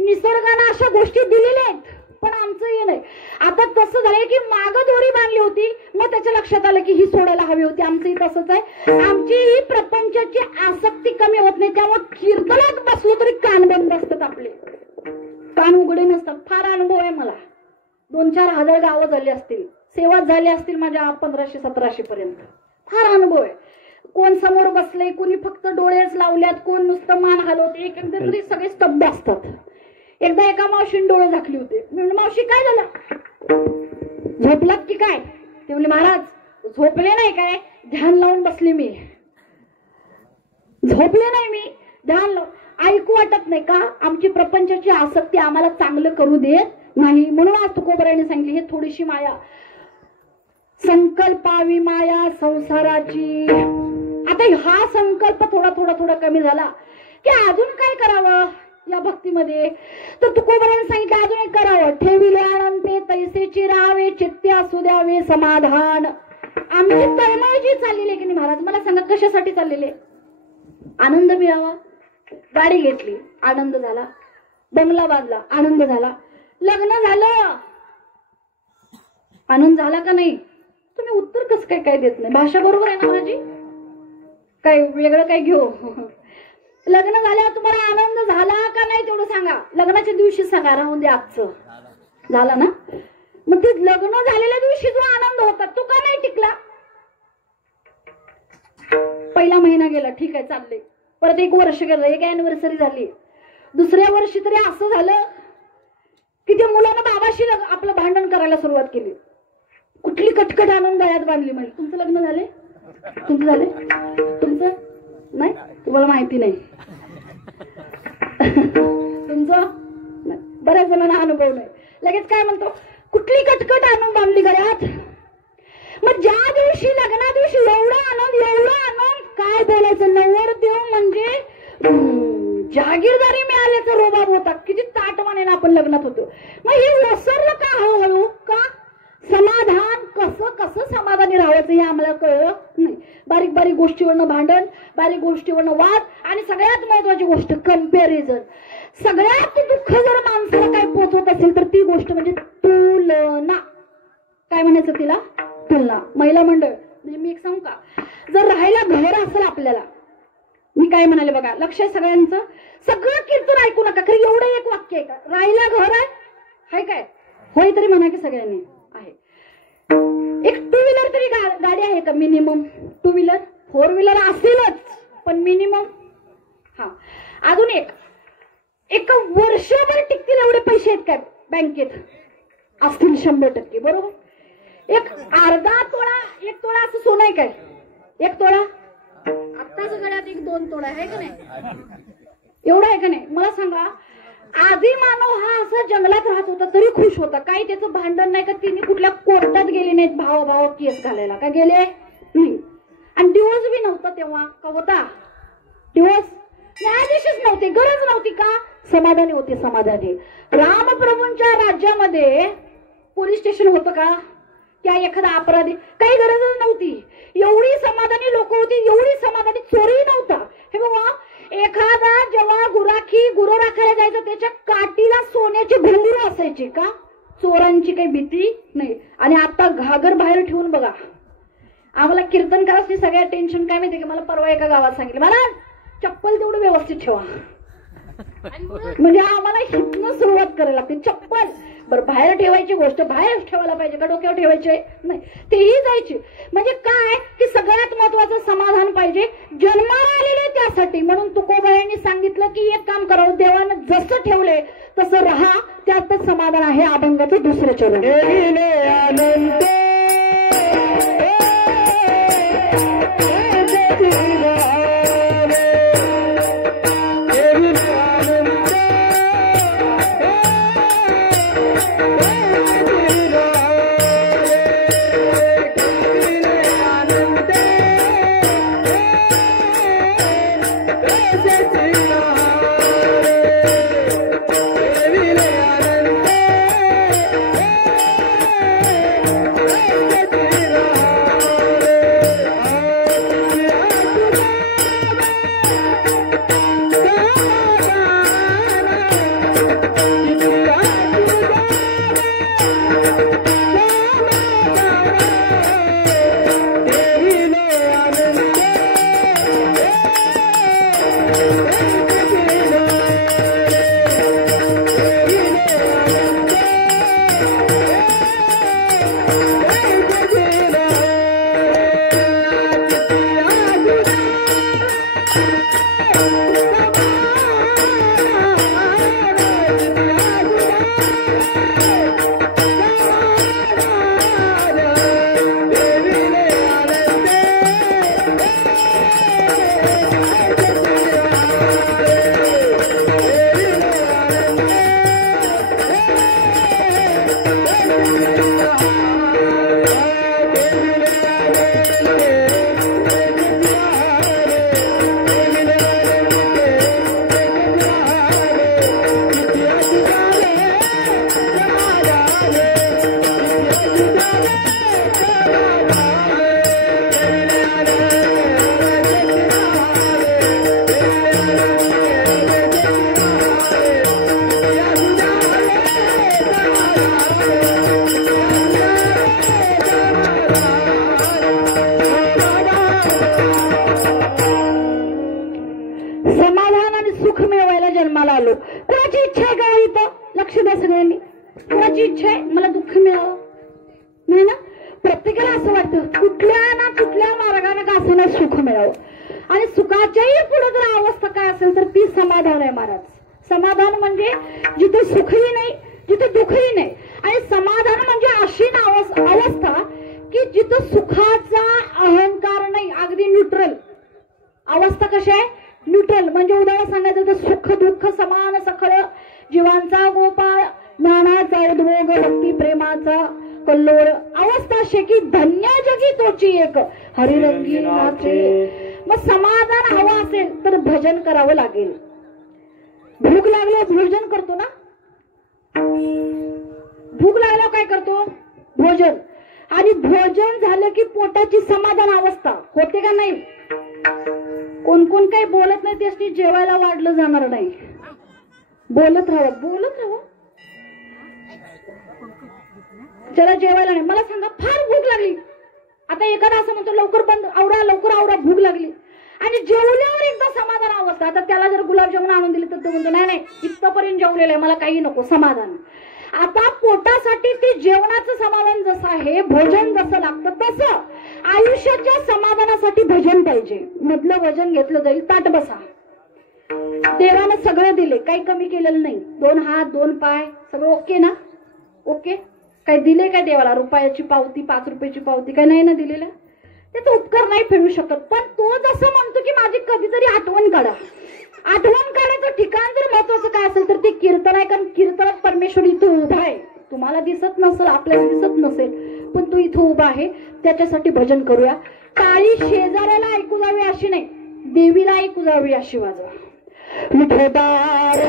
निसर्गाने अशा गोष्टी दिलेल्या आहेत, पण आमचं हे नाही. आता तसं झालंय की मागं दोरी बांधली होती, मग त्याच्या लक्षात आलं की ही सोडायला हवी होती. आमचंही तसंच आहे. आमची ही प्रपंचाची आसक्ती कमी होत नाही, त्यामुळे कीर्तनात बसलो तरी कान बंद असतात, आपले कान उघडे नसतात. फार अनुभव आहे मला. 2-4 हजार गावं झाली असतील, सेवा झाली असतील माझ्या 1500-1700 पर्यंत. फार अनुभव आहे. कोण समोर बसले, कोणी फक्त डोळेच लावल्यात, कोण नुसतं मान हलवते, एकदा तरी सगळे स्तब्ध असतात. एकदा एका मावशीने डोळे झाकले होते. मी म्हणलं, मावशी काय झालं, झोपलात की काय? ते म्हणले, महाराज झोपले नाही, काय ध्यान लावून बसले मी. झोपले नाही मी, ध्यान लावून. ऐकू वाटत नाही का? आमची प्रपंचाची आसक्ती आम्हाला चांगलं करू देत नाही. म्हणून आज तुकोबराने सांगितली, हे थोडीशी माया, संकल्पावी माया संसाराची. आता हा संकल्प थोडा थोडा थोडा कमी झाला की अजून काय करावं या भक्तीमध्ये? तर तुकोबराने सांगितलं, अजून एक करावं, ठेविले आनंदे तैसेची राहावे, चित्ते असू द्यावे समाधान. आमची तळमळ जी चाललेली आहे की नाही महाराज, मला सांगा कशासाठी चाललेले? आनंद मिळावा. गाडी घेतली, आनंद झाला. बंगला बांधला, आनंद झाला. लग्न झालं, आनंद झाला का नाही? तुम्ही उत्तर कसं काय देत नाही? भाषा बरोबर आहे ना माझी? काय वेगळं काय घेऊ? लग्न झाल्यावर तुम्हाला आनंद झाला का नाही तेवढं सांगा. लग्नाच्या दिवशी सांगा, राहून दे आजचं. झाला ना? मग ते लग्न झालेल्या दिवशी जो आनंद होता तो का नाही टिकला? पहिला महिना गेला, ठीक आहे चाललंय. परत 1 वर्ष गेलं, 1 अॅनिव्हर्सरी झाली. दुसऱ्या वर्षी तरी असं झालं की त्या मुलानं बाबाशी आपलं भांडण करायला सुरुवात केली. कुठली कटकट आणून गळ्यात बांधली. म्हणजे तुमचं लग्न झाले? तुमचं झाले? तुमचं नाही? तुम्हाला माहिती नाही. तुमचं बऱ्याच जणांना अनुभव नाही. लगेच काय म्हणतो, कुठली कटकट आणून बांधली गळ्यात. मग ज्या दिवशी लग्ना दिवशी एवढा आनंद काय बोलायचं. नवरदेव म्हणजे जहागीरदारी मिळाल्याचा रोबाब होता. किती ताटमानेनं आपण लग्नात होतो. मग हे ओसरलं का हळूहळू? का समाधान कसं कसं समाधानी राहायचं हे आम्हाला कळलं नाही. बारीक बारीक गोष्टीवरनं भांडण, बारीक गोष्टीवरनं वाद आणि सगळ्यात महत्वाची गोष्ट कंपॅरिझन. सगळ्यात दुःख जर माणसाला काय पोचवत असेल तर ती गोष्ट म्हणजे तुलना. काय म्हणायचं तिला? तुलना. महिला मंडळ म्हणजे मी एक सांगू का, जर राहायला घर असेल आपल्याला, मी काय म्हणाले बघा, लक्ष आहे सगळ्यांचं. सगळं कीर्तन ऐकू नका, खरं एवढं एक वाक्य आहे का, राहायला घर आहे काय? होय तरी म्हणा की सगळ्यांनी आहे. एक टू व्हीलर तरी गाडी आहे का minimum? Two wheeler, four wheeler असेलच पण मिनिमम. हा, अजून एक वर्षभर टिकतील एवढे पैसे आहेत काय बँकेत? असतील 100%. बरोबर. एक अर्धा तोळा, 1 तोळा असं सोनं आहे काय? 1 तोळा आत्ताच गळ्यात 1-2 तोळा आहे का नाही? एवढं आहे का नाही? मला सांगा, आधी मानव हा असा जंगलात राहत होता तरी खुश होता. काही त्याचं भांडण नाही का? तिने कुठल्या कोर्टात गेले नाहीत भाव केस घालायला. का गेले नाही? आणि डिवोर्स बी नव्हता तेव्हा. का होता डिवोर्स? न्यायाधीशच नव्हते, गरज नव्हती. का? समाधानी होते. समाधानी. रामप्रभूंच्या राज्यामध्ये पोलीस स्टेशन होतं का? त्या एखादा अपराधी, काही गरजच नव्हती. एवढी समाधानी लोक होती, एवढी समाधानी. चोरही नव्हता. हे बाबा, एखादा जेव्हा गुरं राखायला जायचं त्याच्या काठीला सोन्याची घुंगरू असायची. का? चोरांची काही भीती नाही. आणि आता घागर बाहेर ठेवून बघा. आम्हाला कीर्तन करायची सगळ्या टेन्शन काय माहितीये का? मला परवा एका गावात सांगितलं, मला चप्पल तेवढं व्यवस्थित ठेवा. म्हणजे आम्हाला हितनं सुरुवात करायला लागते. चप्पल बरं बाहेर ठेवायची गोष्ट बाहेर ठेवायला पाहिजे का डोक्यावर ठेवायचे नाही? तेही जायची. म्हणजे काय की सगळ्यात महत्वाचं समाधान पाहिजे. जन्माला आलेले त्यासाठी. म्हणून तुकोबायांनी सांगितलं की एक काम करावं, देवानं जसं ठेवले तसं राहा, त्यातच समाधान आहे. अभंगाचं दुसरं चरण. समाधान आणि सुख मिळवायला जन्माला आलो. कोणाची इच्छा आहे का इथं? लक्ष द्या सगळ्यांनी. कोणाची इच्छा आहे मला दुःख मिळावं? नाही ना. प्रत्येकाला असं वाटतं कुठल्या ना कुठल्या मार्गाने का असं नाही सुख मिळावं. आणि सुखाच्याही पुढे जर अवस्था काय असेल तर ती समाधान आहे महाराज. समाधान म्हणजे जिथे सुखही नाही, जिथे दुःखही नाही. आणि समाधान म्हणजे अशी अवस्था की जिथं सुखाचा अहंकार नाही, अगदी न्यूट्रल अवस्था. कशी आहे? न्यूट्रल. म्हणजे उदाहरण सांगायचं तर सुख दुःख समान सखळ, जीवांचा गोपाळ, ज्ञानाचा उद्भोग, भक्ती प्रेमाचा कल्लोळ. अवस्था अशी की धन्य जगी तोची एक हरिरंगी नाचे. मग समाधान हवं असेल तर भजन करावं लागेल. भूक लागल्यावर भोजन करतो ना. भूक लागल्यावर काय करतो? भोजन. आणि भोजन झालं की पोटाची समाधान अवस्था होते का नाही? कोण कोण काही बोलत नाही त्यासाठी जेवायला वाढलं जाणार नाही. बोलत राहावं, बोलत राहावं. चला जेवायला नाही. मला सांगा फार भूक लागली. आता एखादा असं म्हणतो लवकर बंद आवरा, लवकर आवरा, भूक लागली. आणि जेवल्यावर एकदा समाधान अवस्था. आता त्याला जर गुलाबजामुन आणून दिली तर तो म्हणतो नाही नाही इथपर्यंत जेवलेलं आहे, मला काही नको, समाधान. आता पोटासाठी ते जेवणाचं समाधान जसं आहे, भोजन जसं लागतं तसं आयुष्याच्या समाधानासाठी भजन पाहिजे. मधलं वजन घेतलं जाईल, ताट बसा. देवानं सगळं दिले, काही कमी केलेलं नाही. 2 हात 2 पाय सगळं ओके ना? ओके. काय दिले काय देवाला? रुपयाची पावती, 5 रुपयाची पावती काय नाही ना दिलेलं? त्याचा उपकार नाही फेडू शकत. पण तो जसं म्हणतो की माझी कधीतरी आठवण काढा. आठवण काढायचं ठिकाण जर महत्वाचं काय असेल तर ते कीर्तन आहे. कारण कीर्तनात परमेश्वर इथं उभा आहे. तुम्हाला दिसत नसेल, आपल्याला दिसत नसेल, पण तो इथं उभा आहे. त्याच्यासाठी भजन करूया. टाळी शेजाऱ्याला ऐकू जावी अशी नाही, देवीला ऐकू जावी अशी वाजवा. विठोबार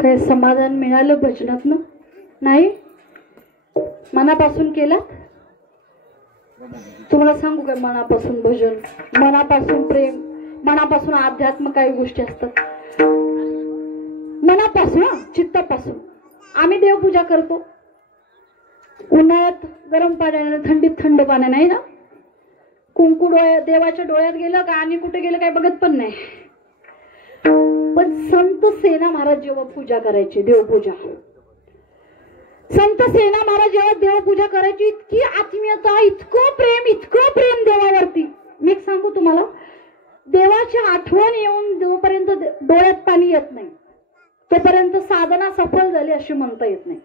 काय समाधान मिळालं भजनातनं? नाही. मनापासून केलं. तुम्हाला सांगू काय, मनापासून भजन, मनापासून प्रेम, मनापासून अध्यात्म काही गोष्टी असतात. मनापासून, चित्तापासून आम्ही देवपूजा करतो. उन्हाळ्यात गरम पाण्याने, थंडीत थंड पाण्याने, नाही ना? कुंकू देवाच्या डोळ्यात गेलं का आणि कुठे गेलं काय बघत पण नाही. पण संत सेना महाराज जेव्हा पूजा करायचे, देवपूजा, संत सेना महाराज जेव्हा देवपूजा करायची, इतकी आत्मीयता, इतकं प्रेम देवावरती. मी एक सांगू तुम्हाला, देवाची आठवण येऊन जोपर्यंत डोळ्यात पाणी येत नाही तोपर्यंत साधना सफल झाली अशी म्हणता येत नाही.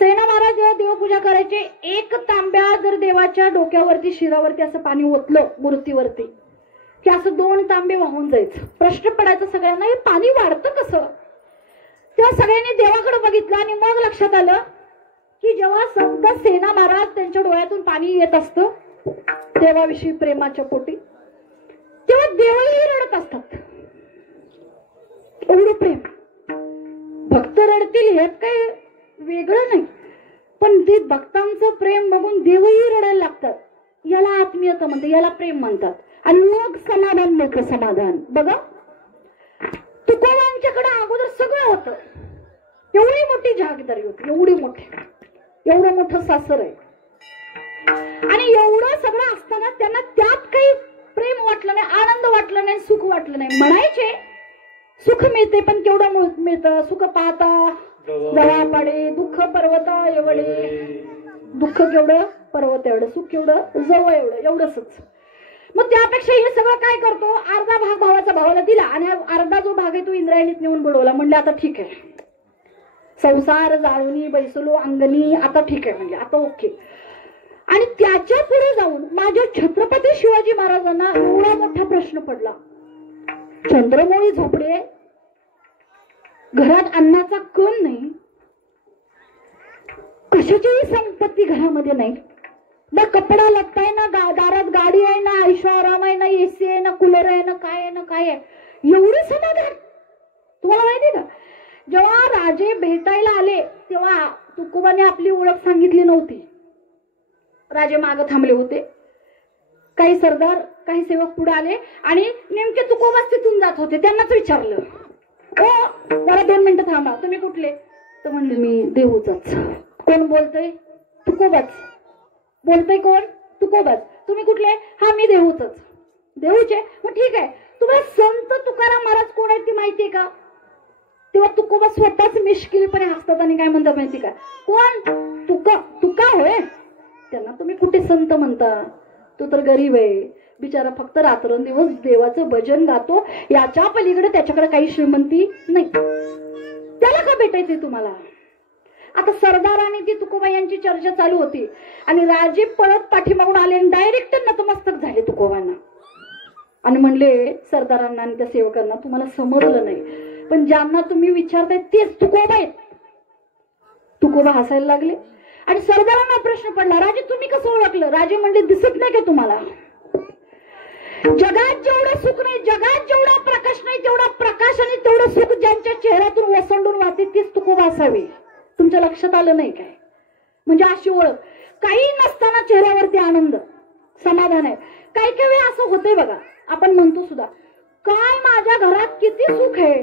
सेना महाराज जेव्हा देवपूजा करायचे, 1 तांब्या जर देवाच्या डोक्यावरती, शिरावरती असं पाणी ओतलं मूर्तीवरती की असं 2 तांबे वाहून जायचं. प्रश्न पडायचा सगळ्यांना, हे पाणी वाढतं कसं? तेव्हा सगळ्यांनी देवाकडे बघितलं आणि मग लक्षात आलं की जेव्हा संत सेना महाराज त्यांच्या डोळ्यातून पाणी येत असतं देवाविषयी प्रेमाच्या पोटी, तेव्हा देवही रडत असतात. एवढं प्रेम. भक्त रडतील हे काही वेगळं नाही, पण ते भक्तांचं प्रेम बघून देवही रडायला लागतात. याला आत्मीयता म्हणतात, याला प्रेम म्हणतात. आणि मग समाधान मिळतं. समाधान बघा, तुकोबांच्याकडे अगोदर सगळं होतं. एवढी मोठी जहागीरदारी होती, एवढं मोठं सासर आहे, आणि एवढं सगळं असताना त्यांना त्यात काही प्रेम वाटलं नाही, आनंद वाटला नाही, सुख वाटलं नाही. म्हणायचे सुख मिळते, पण केवढं मिळतं? सुख पाहता जवळ पडे, दुःख पर्वता एवढे. दुःख केवढं? पर्वत एवढं. सुख केवढं? जवळ एवढंच. मग त्यापेक्षा हे सगळं काय करतो, अर्धा भाग भावाचा भावाला दिला आणि अर्धा जो भाग आहे तो इंद्रायणीत नेऊन बुडवला. म्हणले आता ठीक आहे, संसार जाळूनी बैसलो अंगणी, आता ठीक आहे, म्हणजे आता ओके. आणि त्याच्या पुढे जाऊन माझ्या छत्रपती शिवाजी महाराजांना एवढा मोठा प्रश्न पडला. चंद्रमौळी झोपडे, घरात अन्नाचा कण नाही, कशाचीही संपत्ती घरामध्ये नाही, ना कपडा लत्ता आहे, ना दारात गाडी आहे, ना ऐशोआराम आहे, ना एसी आहे, ना कूलर आहे, ना काय आहे, ना काय आहे, एवढं समाधान. तुम्हाला माहिती का, जेव्हा राजे भेटायला आले तेव्हा तुकोबाने आपली ओळख सांगितली नव्हती. राजे मागे थांबले होते, काही सरदार काही सेवक पुढे आले आणि नेमके तुकोबाच तिथून जात होते. त्यांनाच विचारलं, ओ जरा 2 मिनिटं थांबा, तुम्ही कुठले? तर म्हणले मी देहूचाच. कोण बोलतय? तुकोबाच. बोलतय कोण? तुकोबाच. तुम्ही कुठले? हा मी देहूचाच. देहूचे? मग ठीक आहे, तुम्हाला संत तुकाराम महाराज कोण आहेत ती माहितीये का? तेव्हा तुकोबा स्वतःच मिश्किलपणे हसतात आणि काय म्हणतात माहिती का? कोण? तुका. तुका होय? त्यांना तुम्ही कुठे संत म्हणता? तो तर गरीब आहे बिचारा, फक्त रात्रंदिवस देवाचं भजन गातो, याच्या पलीकडे त्याच्याकडे काही श्रीमंती नाही. त्याला का भेटायचंय तुम्हाला? आता सरदार आणि ती तुकोबा यांची चर्चा चालू होती आणि राजे पळत पाठीमागून आले आणि डायरेक्ट नतमस्तक झाले तुकोबांना आणि म्हणले सरदारांना आणि त्या सेवकांना, तुम्हाला समजलं नाही, पण ज्यांना तुम्ही विचारताय तेच तुकोबा आहेत. तुकोबा हसायला लागले आणि सरदारांना प्रश्न पडला, राजे तुम्ही कसं ओळखलं? राजे म्हणले, दिसत नाही का तुम्हाला? जगात जेवढं सुख नाही, जगात जेवढा प्रकाश नाही, तेवढा प्रकाश आणि तेवढं सुख ज्यांच्या चेहऱ्यातून वसंडून वाहते तीच तुकोबा असावी. तुमच्या लक्षात आलं नाही काय? म्हणजे अशी ओळख. काही नसताना चेहऱ्यावरती आनंद, समाधान आहे. काही काही वेळा असं होतंय बघा, आपण म्हणतो सुद्धा, काय माझ्या घरात किती सुख आहे,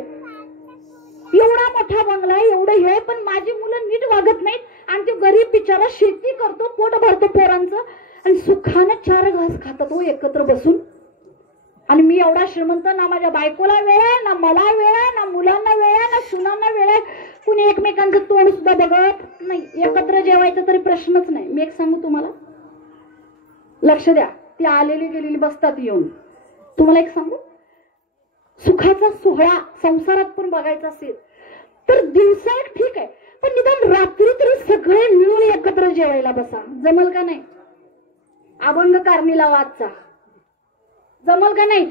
एवढा मोठा बंगला आहे, एवढं हे, पण माझी मुलं नीट वागत नाहीत आणि ते गरीब बिचारा शेती करतो, पोट भरतो पोरांचं आणि सुखानं 4 घास खातात हो एकत्र बसून. आणि मी एवढा श्रीमंत, ना माझ्या बायकोला वेळ आहे, ना मला वेळ आहे, ना मुलांना वेळ आहे, ना सुनांना वेळ आहे, कुणी एकमेकांचं तोंड सुद्धा बघत नाही, एकत्र जेवायचं तरी प्रश्नच नाही. मी एक सांगू तुम्हाला, लक्ष द्या, ती आलेली गेलेली बसतात येऊन. तुम्हाला एक सांगू, सुखाचा सोहळा संसारात पण बघायचा असेल तर दिवसा एक ठीक आहे, पण निदान रात्री तरी सगळे मिळून एकत्र जेवायला बसा. जमल का नाही? अभंग कारणीला वाचा, जमल का नाही?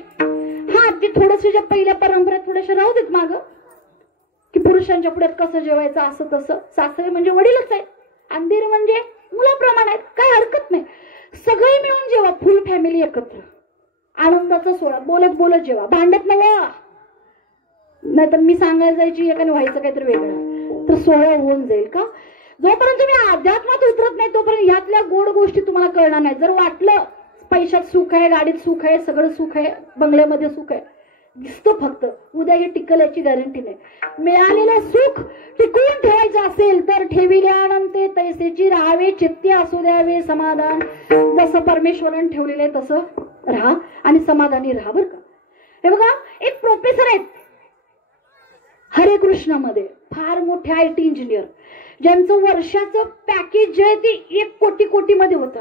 हा, ते थोडस पहिल्या परंपरा थोड्याशा राहू देत माग, की पुरुषांच्या पुढे कसं जेवायचं असं तसं. सासरे म्हणजे वडीलच आहेत, अंधीर म्हणजे मुलाप्रमाणे आहेत, काही हरकत नाही. सगळे मिळून जेवा, फुल फॅमिली एकत्र, आनंदाचा सोहळा, बोलत बोलत जेवा, भांडत नव्हा. नाहीतर मी सांगायला जायची एकाने व्हायचं काहीतरी वेगळं, तर सोहळा होऊन जाईल का? जोपर्यंत तुम्ही अध्यात्मात उतरत नाही तोपर्यंत यातल्या गोड गोष्टी तुम्हाला कळणार नाही. जर वाटलं पैशात सुख आहे, गाडीत सुख आहे, सगळं सुख आहे, बंगल्यामध्ये सुख आहे, दिसतं फक्त, उद्या हे टिकल याची गॅरंटी नाही. मिळालेलं सुख टिकवून ठेवायचं असेल तर ठेविल्यानंतर तैसेची राहावे, चित्ती असू द्यावे समाधान. जसं परमेश्वराने ठेवलेलं आहे तसं राहा आणि समाधानी राहा. बरं का, हे बघा, एक प्रोफेसर आहेत हरे कृष्णामध्ये, फार मोठे IT इंजिनियर, ज्यांचं वर्षाचं पॅकेज जे आहे ते 1 कोटी मध्ये होतं.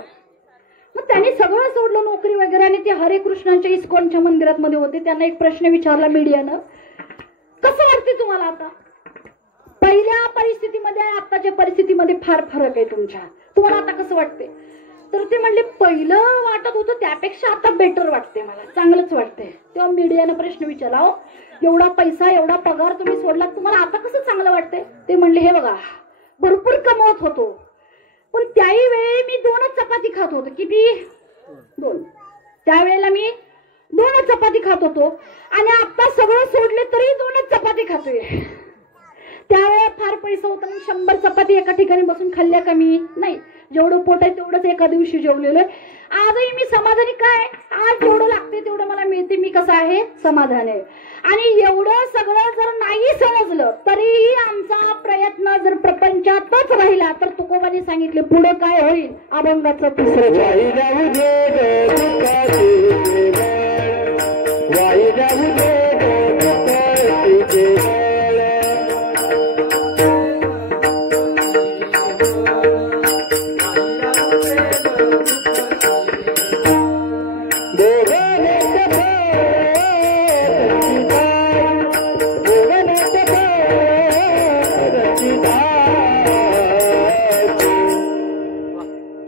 मग त्यांनी सगळं सोडलं, नोकरी वगैरे, आणि ते हरे कृष्णांच्या इस्कॉनच्या मंदिरात मध्ये होते. त्यांना एक प्रश्न विचारला मीडियानं, कसं वाटते तुम्हाला आता? पहिल्या परिस्थितीमध्ये आताच्या परिस्थितीमध्ये फार फरक आहे तुमच्या, तुम्हाला आता कसं वाटते? तर ते म्हणले, पहिलं वाटत होतं त्यापेक्षा आता बेटर वाटते, मला चांगलंच वाटते. तेव्हा मीडियानं प्रश्न विचारला, हो एवढा पैसा, एवढा पगार तुम्ही सोडला, तुम्हाला आता कसं चांगलं वाटतंय? ते म्हणले, हे बघा, भरपूर कमवत होतो, पण त्याही वेळी मी 2च चपाती खात होतो. किती? 2. त्यावेळेला मी 2च चपाती खात होतो आणि आता सगळं सोडले तरी 2च चपाती खातोय. त्यावेळेला फार पैसा होता, 100 चपाती एका ठिकाणी बसून खाल्ल्या कमी नाही, जेवढं पोट आहे तेवढंच एका दिवशी जेवलेलं आहे. आजही मी समाधानी. काय? आज जेवढं लागते तेवढं मला मिळते, मी कसं आहे? समाधान आहे. आणि एवढं सगळं जर नाही समजलं तरीही आमचा प्रयत्न जर प्रपंचातच राहिला तर तुकोबांनी सांगितले, पुढे काय होईल? अभंगाचं 3रं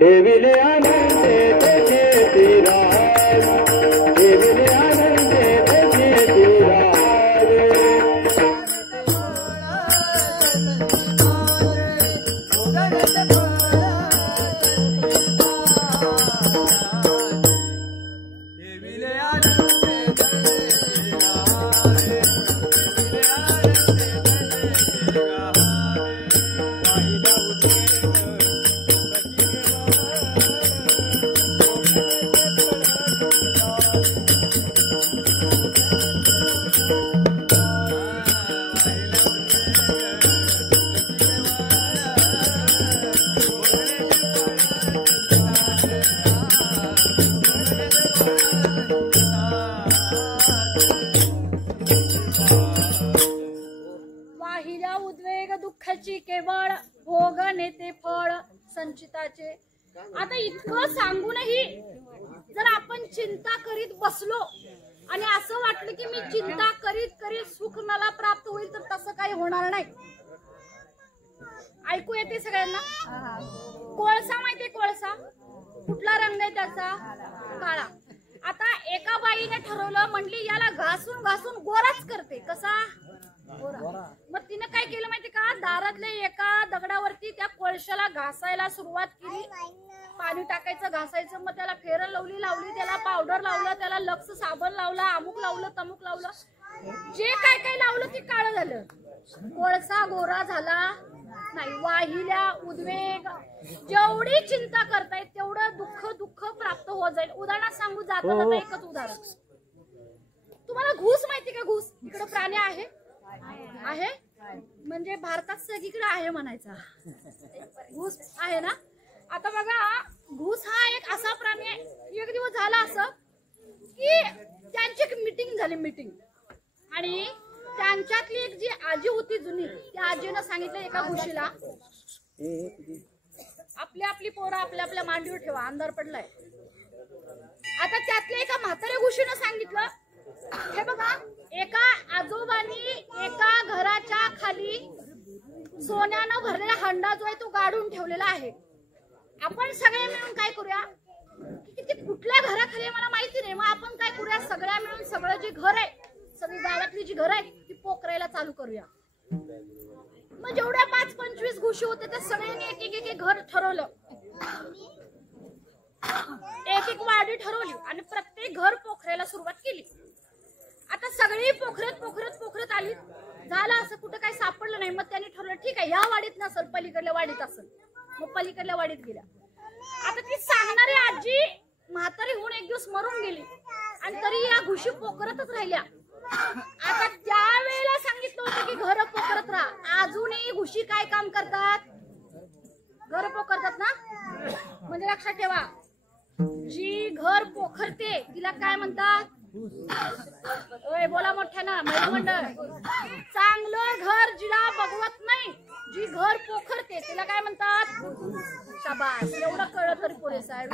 ठेविले आनंदे तेथे राज ठेविले आनंदे तेथे राज वाहिल्या उद्वेग दुःखाची केवळ भोग नेते फळ संचिताचे. आता इतकं सांगूनही जर आपण चिंता करीत बसलो आणि असं वाटलं की मी चिंता करीत करीत सुख मला प्राप्त होईल, तर तसं काही होणार नाही. ऐकू येते सगळ्यांना? कोळसा माहितीये कोळसा? कुठला रंग आहे त्याचा? काळा. आता एका बाईने ठरवलं, म्हणली याला घासून घासून गोराच करते. कसा? गोरा. मग तिने काय केलं माहिती का? दारातल्या एका दगडावरती त्या कोळशाला घासायला सुरुवात केली. पाणी टाकायचं, घासायचं, मग त्याला फेरन लावली, त्याला पावडर लावलं, त्याला लक्स साबण लावला, अमुक लावलं, तमुक लावलं, जे काय काय लावलं ते काळं झालं. कोळसा गोरा झाला नाही. वाहिल्या उद्वेग, जेवढी चिंता करतायत तेवढं दुःख प्राप्त होत जाईल. उदाहरणात सांगू जाता जाता एकच उदाहरण. तुम्हाला घूस माहिती का? घूस इकडे प्राणी आहे आहे म्हणजे भारतात सगळीकडे आहे म्हणायचा. घूस आहे ना. आता बघा, घूस हा एक असा प्राणी आहे. एक दिवस झाला असं की त्यांची एक मीटिंग झाली, मीटिंग, आणि त्यांच्यातली एक जी आजी होती जुनी, त्या आजीनं सांगितलं एका घुशीला, आपली पोरं आपल्या मांडीवर ठेवा, अंधार पडलाय. आता त्यातल्या एका म्हाताऱ्या घुशीनं सांगितलं, हे बघा, एका आजोबांनी एका घराच्या खाली सोन्यानं भरलेला हंडा जो आहे तो गाडून ठेवलेला आहे. आपण सगळे मिळून काय करूया, की कुठल्या घराखाली मला माहिती नाही, मग आपण काय करूया, सगळ्या मिळून सगळं जे घर आहे, सगळी गावातली जी घर आहे ती पोखरायला चालू करूया. मग जेवढ्या 5-25 घुशी होते त्या सगळ्यांनी एक घर ठरवलं, एक वाडी ठरवली आणि प्रत्येक घर पोखरायला सुरुवात केली. आता सगळी पोखरत आली. झालं असं कुठं काही सापडलं नाही. मग त्यांनी ठरवलं, ठीक आहे, या वाडीत नसेल, पलीकडल्या वाडीत असेल. मग पलीकडल्या वाडीत गेल्या. आता ती सांगणारी आजी म्हातारी होऊन एक दिवस मरून गेली आणि तरी या घुशी पोखरतच राहिल्या. आता त्यावेळेला सांगितलं होतं की घर पोखरत राहा. अजूनही घुशी काय काम करतात? घर पोखरतात ना. म्हणजे लक्षात ठेवा, जी घर पोखरते तिला काय म्हणतात? ओय बोला मोठ्यानं, महिला मंडळ. चांगलं घर जिला बघवत नाही, जी घर पोखरते तिला काय म्हणतात? शाबास. एवढं कळलं तरी पुरेसं आहे.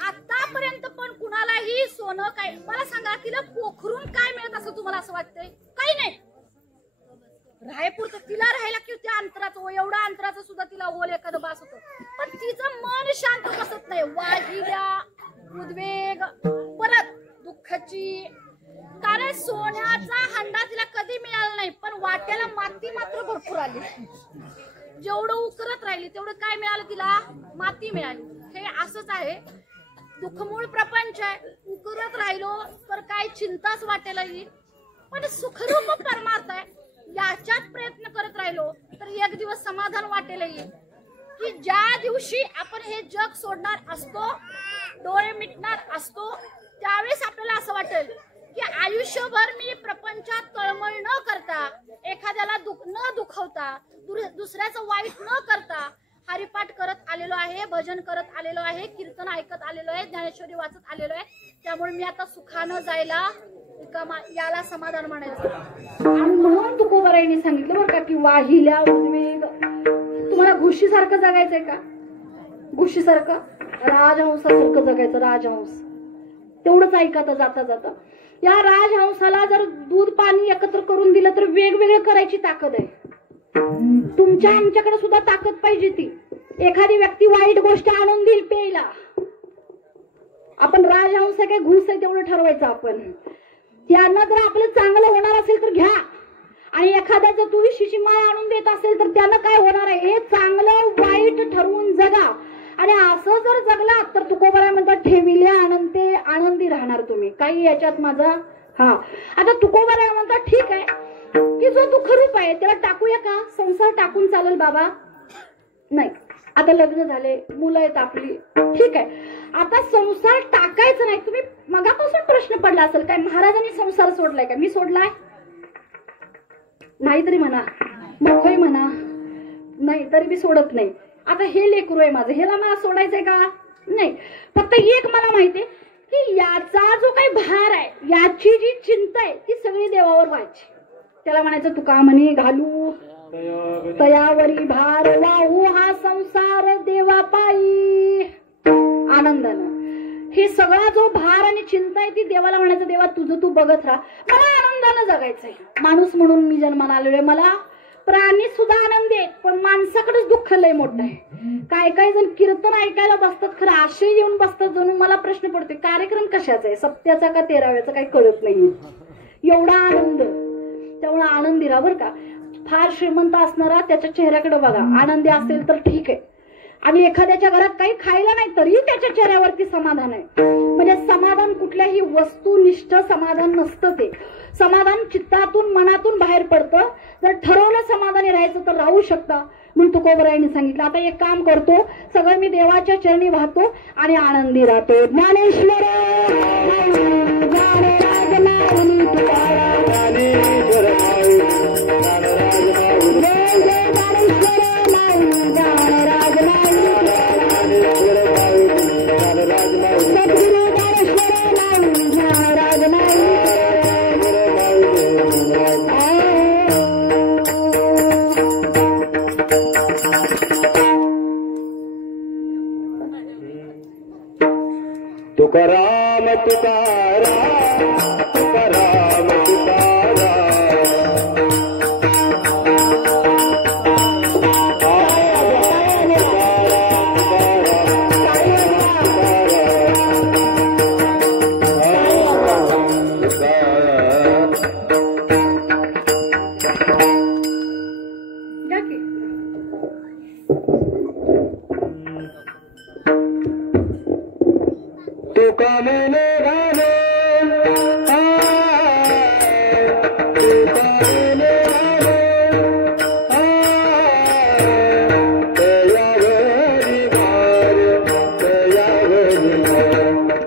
आतापर्यंत पण कुणालाही सोनं काय, मला सांगा, तिला पोखरून काय मिळत असं तुम्हाला असं वाटतंय? काही नाही. रायपूरचं तिला राहायला की त्या अंतराचं, एवढा अंतराचं सुद्धा तिला ओल एखादं बास होतं, पण तिचं मन शांत बसत नाही. वाहिल्या उद्वेग, परत दुःखाची. कारण सोन्याचा हंडा तिला कधी मिळाला नाही, पण वाट्याला माती मात्र भरपूर आली. जेवढं उकरत राहिली तेवढं काय मिळालं तिला? माती मिळाली. हे असंच आहे, दुःखमूळ प्रपंच आहे. उकरत राहिलो तर काय चिंताच वाटेला येईल, पण सुखरूप परमार्थ आहे, याच्यात प्रयत्न करत राहिलो तर एक दिवस समाधान वाटेला येईल. की ज्या दिवशी आपण हे जग सोडणार असतो, डोळे मिटणार असतो, त्यावेळेस आपल्याला असं वाटेल की आयुष्यभर मी प्रपंचात तळमळ न करता, एखाद्याला न दुखवता, दुसऱ्याचं वाईट न करता हरिपाठ करत आलेलो आहे, भजन करत आलेलो आहे, कीर्तन ऐकत आलेलो आहे, ज्ञानेश्वरी वाचत आलेलो आहे. त्यामुळे मी आता सुखानं जायला याला समाधान म्हणायचं. आणि म्हणून तुकोबारायांनी सांगितलं बरं का की वाहिल्या उद्वेग. तुम्हाला घुशीसारखं जगायचंय का? घुशीसारखं, राजहंसासारखं जगायचं. राजहंस तेवढंच ऐकता जाता जाता. या राजहंसाला जर दूध पाणी एकत्र करून दिलं तर वेगवेगळं करायची ताकद आहे. तुमच्या आमच्याकडे सुद्धा ताकद पाहिजे ती. एखादी व्यक्ती वाईट गोष्ट आणून देईल प्यायला, आपण राजहंस आहे काय घुस आहे तेवढं ठरवायचं आपण. त्यांना जर आपलं चांगलं होणार असेल तर घ्या, आणि एखाद्याचं तुळशीची माळ आणून देत असेल तर त्यानं काय होणार आहे हे चांगलं वाईट ठरवून जगा. आणि असं जर जगला तर तुकोबराय म्हणतात ठेविले आनंदे आनंदी राहणार तुम्ही. काही याच्यात माझा आता तुकोबराय म्हणतात ठीक आहे की जो दुःख रूप आहे त्याला टाकूया का, संसार टाकून चालेल बाबा, नाही आता लग्न झाले मुलं आहेत आपली, ठीक आहे आता संसार टाकायचं नाही. तुम्ही मगापासून प्रश्न पडला असेल काय महाराजांनी संसार सोडलाय का, मी सोडलाय नाही तरी म्हणा, मग म्हणा नाही तरी मी सोडत नाही. आता हे लेकरू आहे माझं, ह्याला मला सोडायचंय का नाही. फक्त एक मला माहितीये की याचा जो काही भार आहे, याची जी चिंता आहे ती सगळी देवावर व्हायची. त्याला म्हणायचं तुका म्हणे घालू तयावरी भार वाहू हा संसार देवा पायी आनंदानं. हे सगळा जो भार आणि चिंता आहे ती देवाला म्हणायचं देवा तुझं तू बघत राहा, मला आनंदानं जगायचंय. माणूस म्हणून मी जन्माला आलेलो आहे, मला प्राणी सुद्धा आनंदी आहेत पण माणसाकडेच दुःख लय मोठं आहे. काय काय जण कीर्तन ऐकायला बसतात खरं आशय येऊन बसतात जणू. मला प्रश्न पडतोय कार्यक्रम कशाचा आहे, सप्त्याचा का 13व्याचा काही कळत नाहीये. एवढा आनंद, तेवढा आनंदी राहा बरं का. फार श्रीमंत असणारा त्याच्या चेहऱ्याकडे बघा, आनंदी असेल तर ठीक आहे. आणि एखाद्याच्या घरात काही खायला नाही तरी त्याच्या चेहऱ्यावरती समाधान आहे. म्हणजे समाधान कुठल्याही वस्तुनिष्ठ समाधान नसतं, ते समाधान चित्तातून मनातून बाहेर पडतं. जर ठरवलं समाधानी राहायचं तर राहू शकता. म्हणून तुकोबरायांनी सांगितलं आता एक काम करतो, सगळं मी देवाच्या चरणी वाहतो आणि आनंदी राहतो. ज्ञानेश्वर तुकाराम तुकाराम तुकाराम तुका मैंने गाने तुका मैंने गाने तेरा वेरी बार तेरा वेरी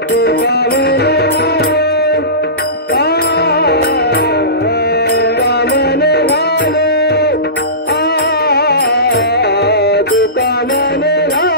तुका मैंने गाने तुका मैंने गाने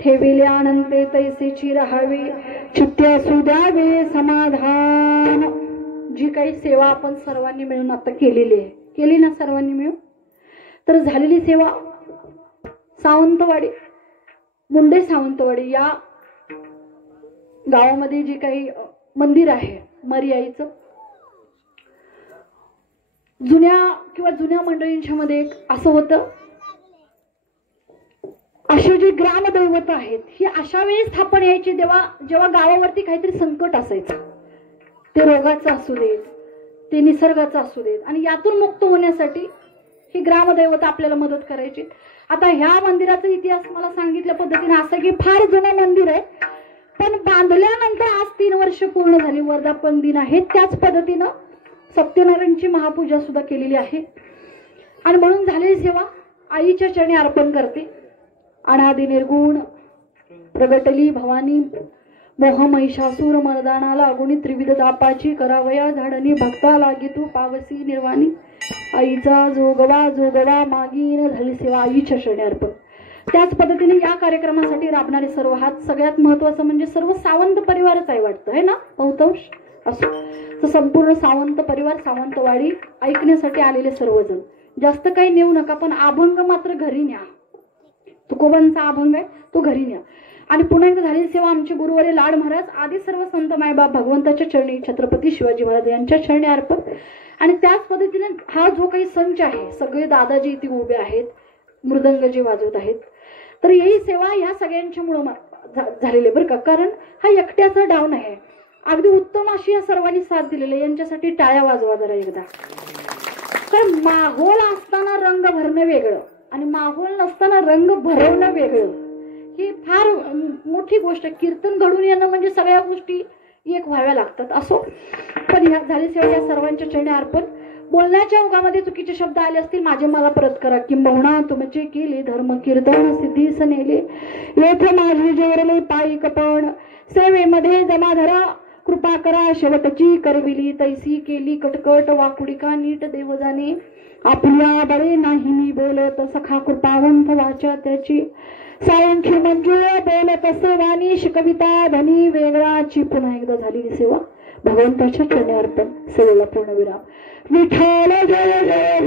ठेविल्यानंते तैसेची राहावी चित्त्या सुद्यावे समाधान. जी काही सेवा आपण सर्वांनी मिळून आता केलेली आहे, केली ना सर्वांनी मिळून, तर झालेली सेवा सावंतवाडी, मुंडे सावंतवाडी या गावामध्ये जे काही मंदिर आहे मरियाईचं, जुन्या मंडळींच्या मध्ये एक असं होतं, अशी जी ग्रामदैवत आहेत ही अशा वेळी स्थापन यायची जेव्हा गावावरती काहीतरी संकट असायचं, ते रोगाचं असू देत, ते निसर्गाचं असू देत, आणि यातून मुक्त होण्यासाठी ही ग्रामदैवत आपल्याला मदत करायची. आता ह्या मंदिराचा इतिहास मला सांगितल्या पद्धतीने असं की फार जुनं मंदिर आहे, पण बांधल्यानंतर आज 3 वर्ष पूर्ण झाली, वर्धापन दिन आहे. त्याच पद्धतीनं सत्यनारायणची महापूजा सुद्धा केलेली आहे. आणि म्हणून झालेली सेवा आईच्या चरणी अर्पण करते. अनादि निर्गुण प्रगटली भवानी मोह महिषासूर मर्दानाला अगुणी त्रिविध तापाची करावया झाडणी भक्ता लागी तू पावसी निर्वाणी. आईचा जोगवा जोगवा मागीन झाली सेवा आईच्या चरणी अर्पण. त्याच पद्धतीने या कार्यक्रमासाठी राबणारे सर्व हात, सगळ्यात महत्वाचं म्हणजे सर्व सावंत परिवारच आहे वाटतं है ना, बहुतांश असो तर संपूर्ण सावंत परिवार, सावंतवाडी ऐकण्यासाठी आलेले सर्वजण. जास्त काही नेऊ नका, पण अभंग मात्र घरी न्या. तुकोबांचा अभंग आहे तो घरी न्या. आणि पुन्हा एकदा झालेली सेवा आमचे गुरुवारी लाड महाराज आदी सर्व संत मायबाप भगवंताच्या चरणी, छत्रपती शिवाजी महाराज यांच्या चरणी अर्पण. आणि त्याच पद्धतीने हा जो काही संच आहे, सगळे दादाजी इथे उभे आहेत, मृदंग जे वाजवत आहेत, तर ही सेवा ह्या सगळ्यांच्या मुळे झालेली बरं का. कारण हा एकट्याचा डाऊन आहे, अगदी उत्तम अशी या सर्वांनी साथ दिलेली. यांच्यासाठी टाळ्या वाजवा जरा एकदा. तर माहोल असताना रंग भरणं वेगळं आणि माहोल नसताना रंग भरवणं वेगळं, ही फार मोठी गोष्ट. कीर्तन घडून येणं म्हणजे सगळ्या गोष्टी एक व्हाव्या लागतात. असो, पण ह्या झाली सेवा या सर्वांच्या चरणी अर्पण. बोलण्याच्या ओघामध्ये चुकीचे शब्द आले असतील माझे मला परत करा. किंबहुना तुमचे केले धर्म कीर्तन सिद्धीस नेले, येथे माझे जेवरले पायी कपण, सेवेमध्ये जमा धरा कृपा करा शेवटची करविली तैसी केली कटकट वाकुडिका नीट देव जाणे आपल्या बळे नाही मी बोलत सखा कृपावंत वाचा त्याची सायंखी मंजूळ बोलत असे वाणी कविता धनी वेगळाची पुन्हा एकदा झालेली सेवा भगवंताच्या चरणी अर्पण सेवेला पूर्ण विराम विठ्ठल जय जय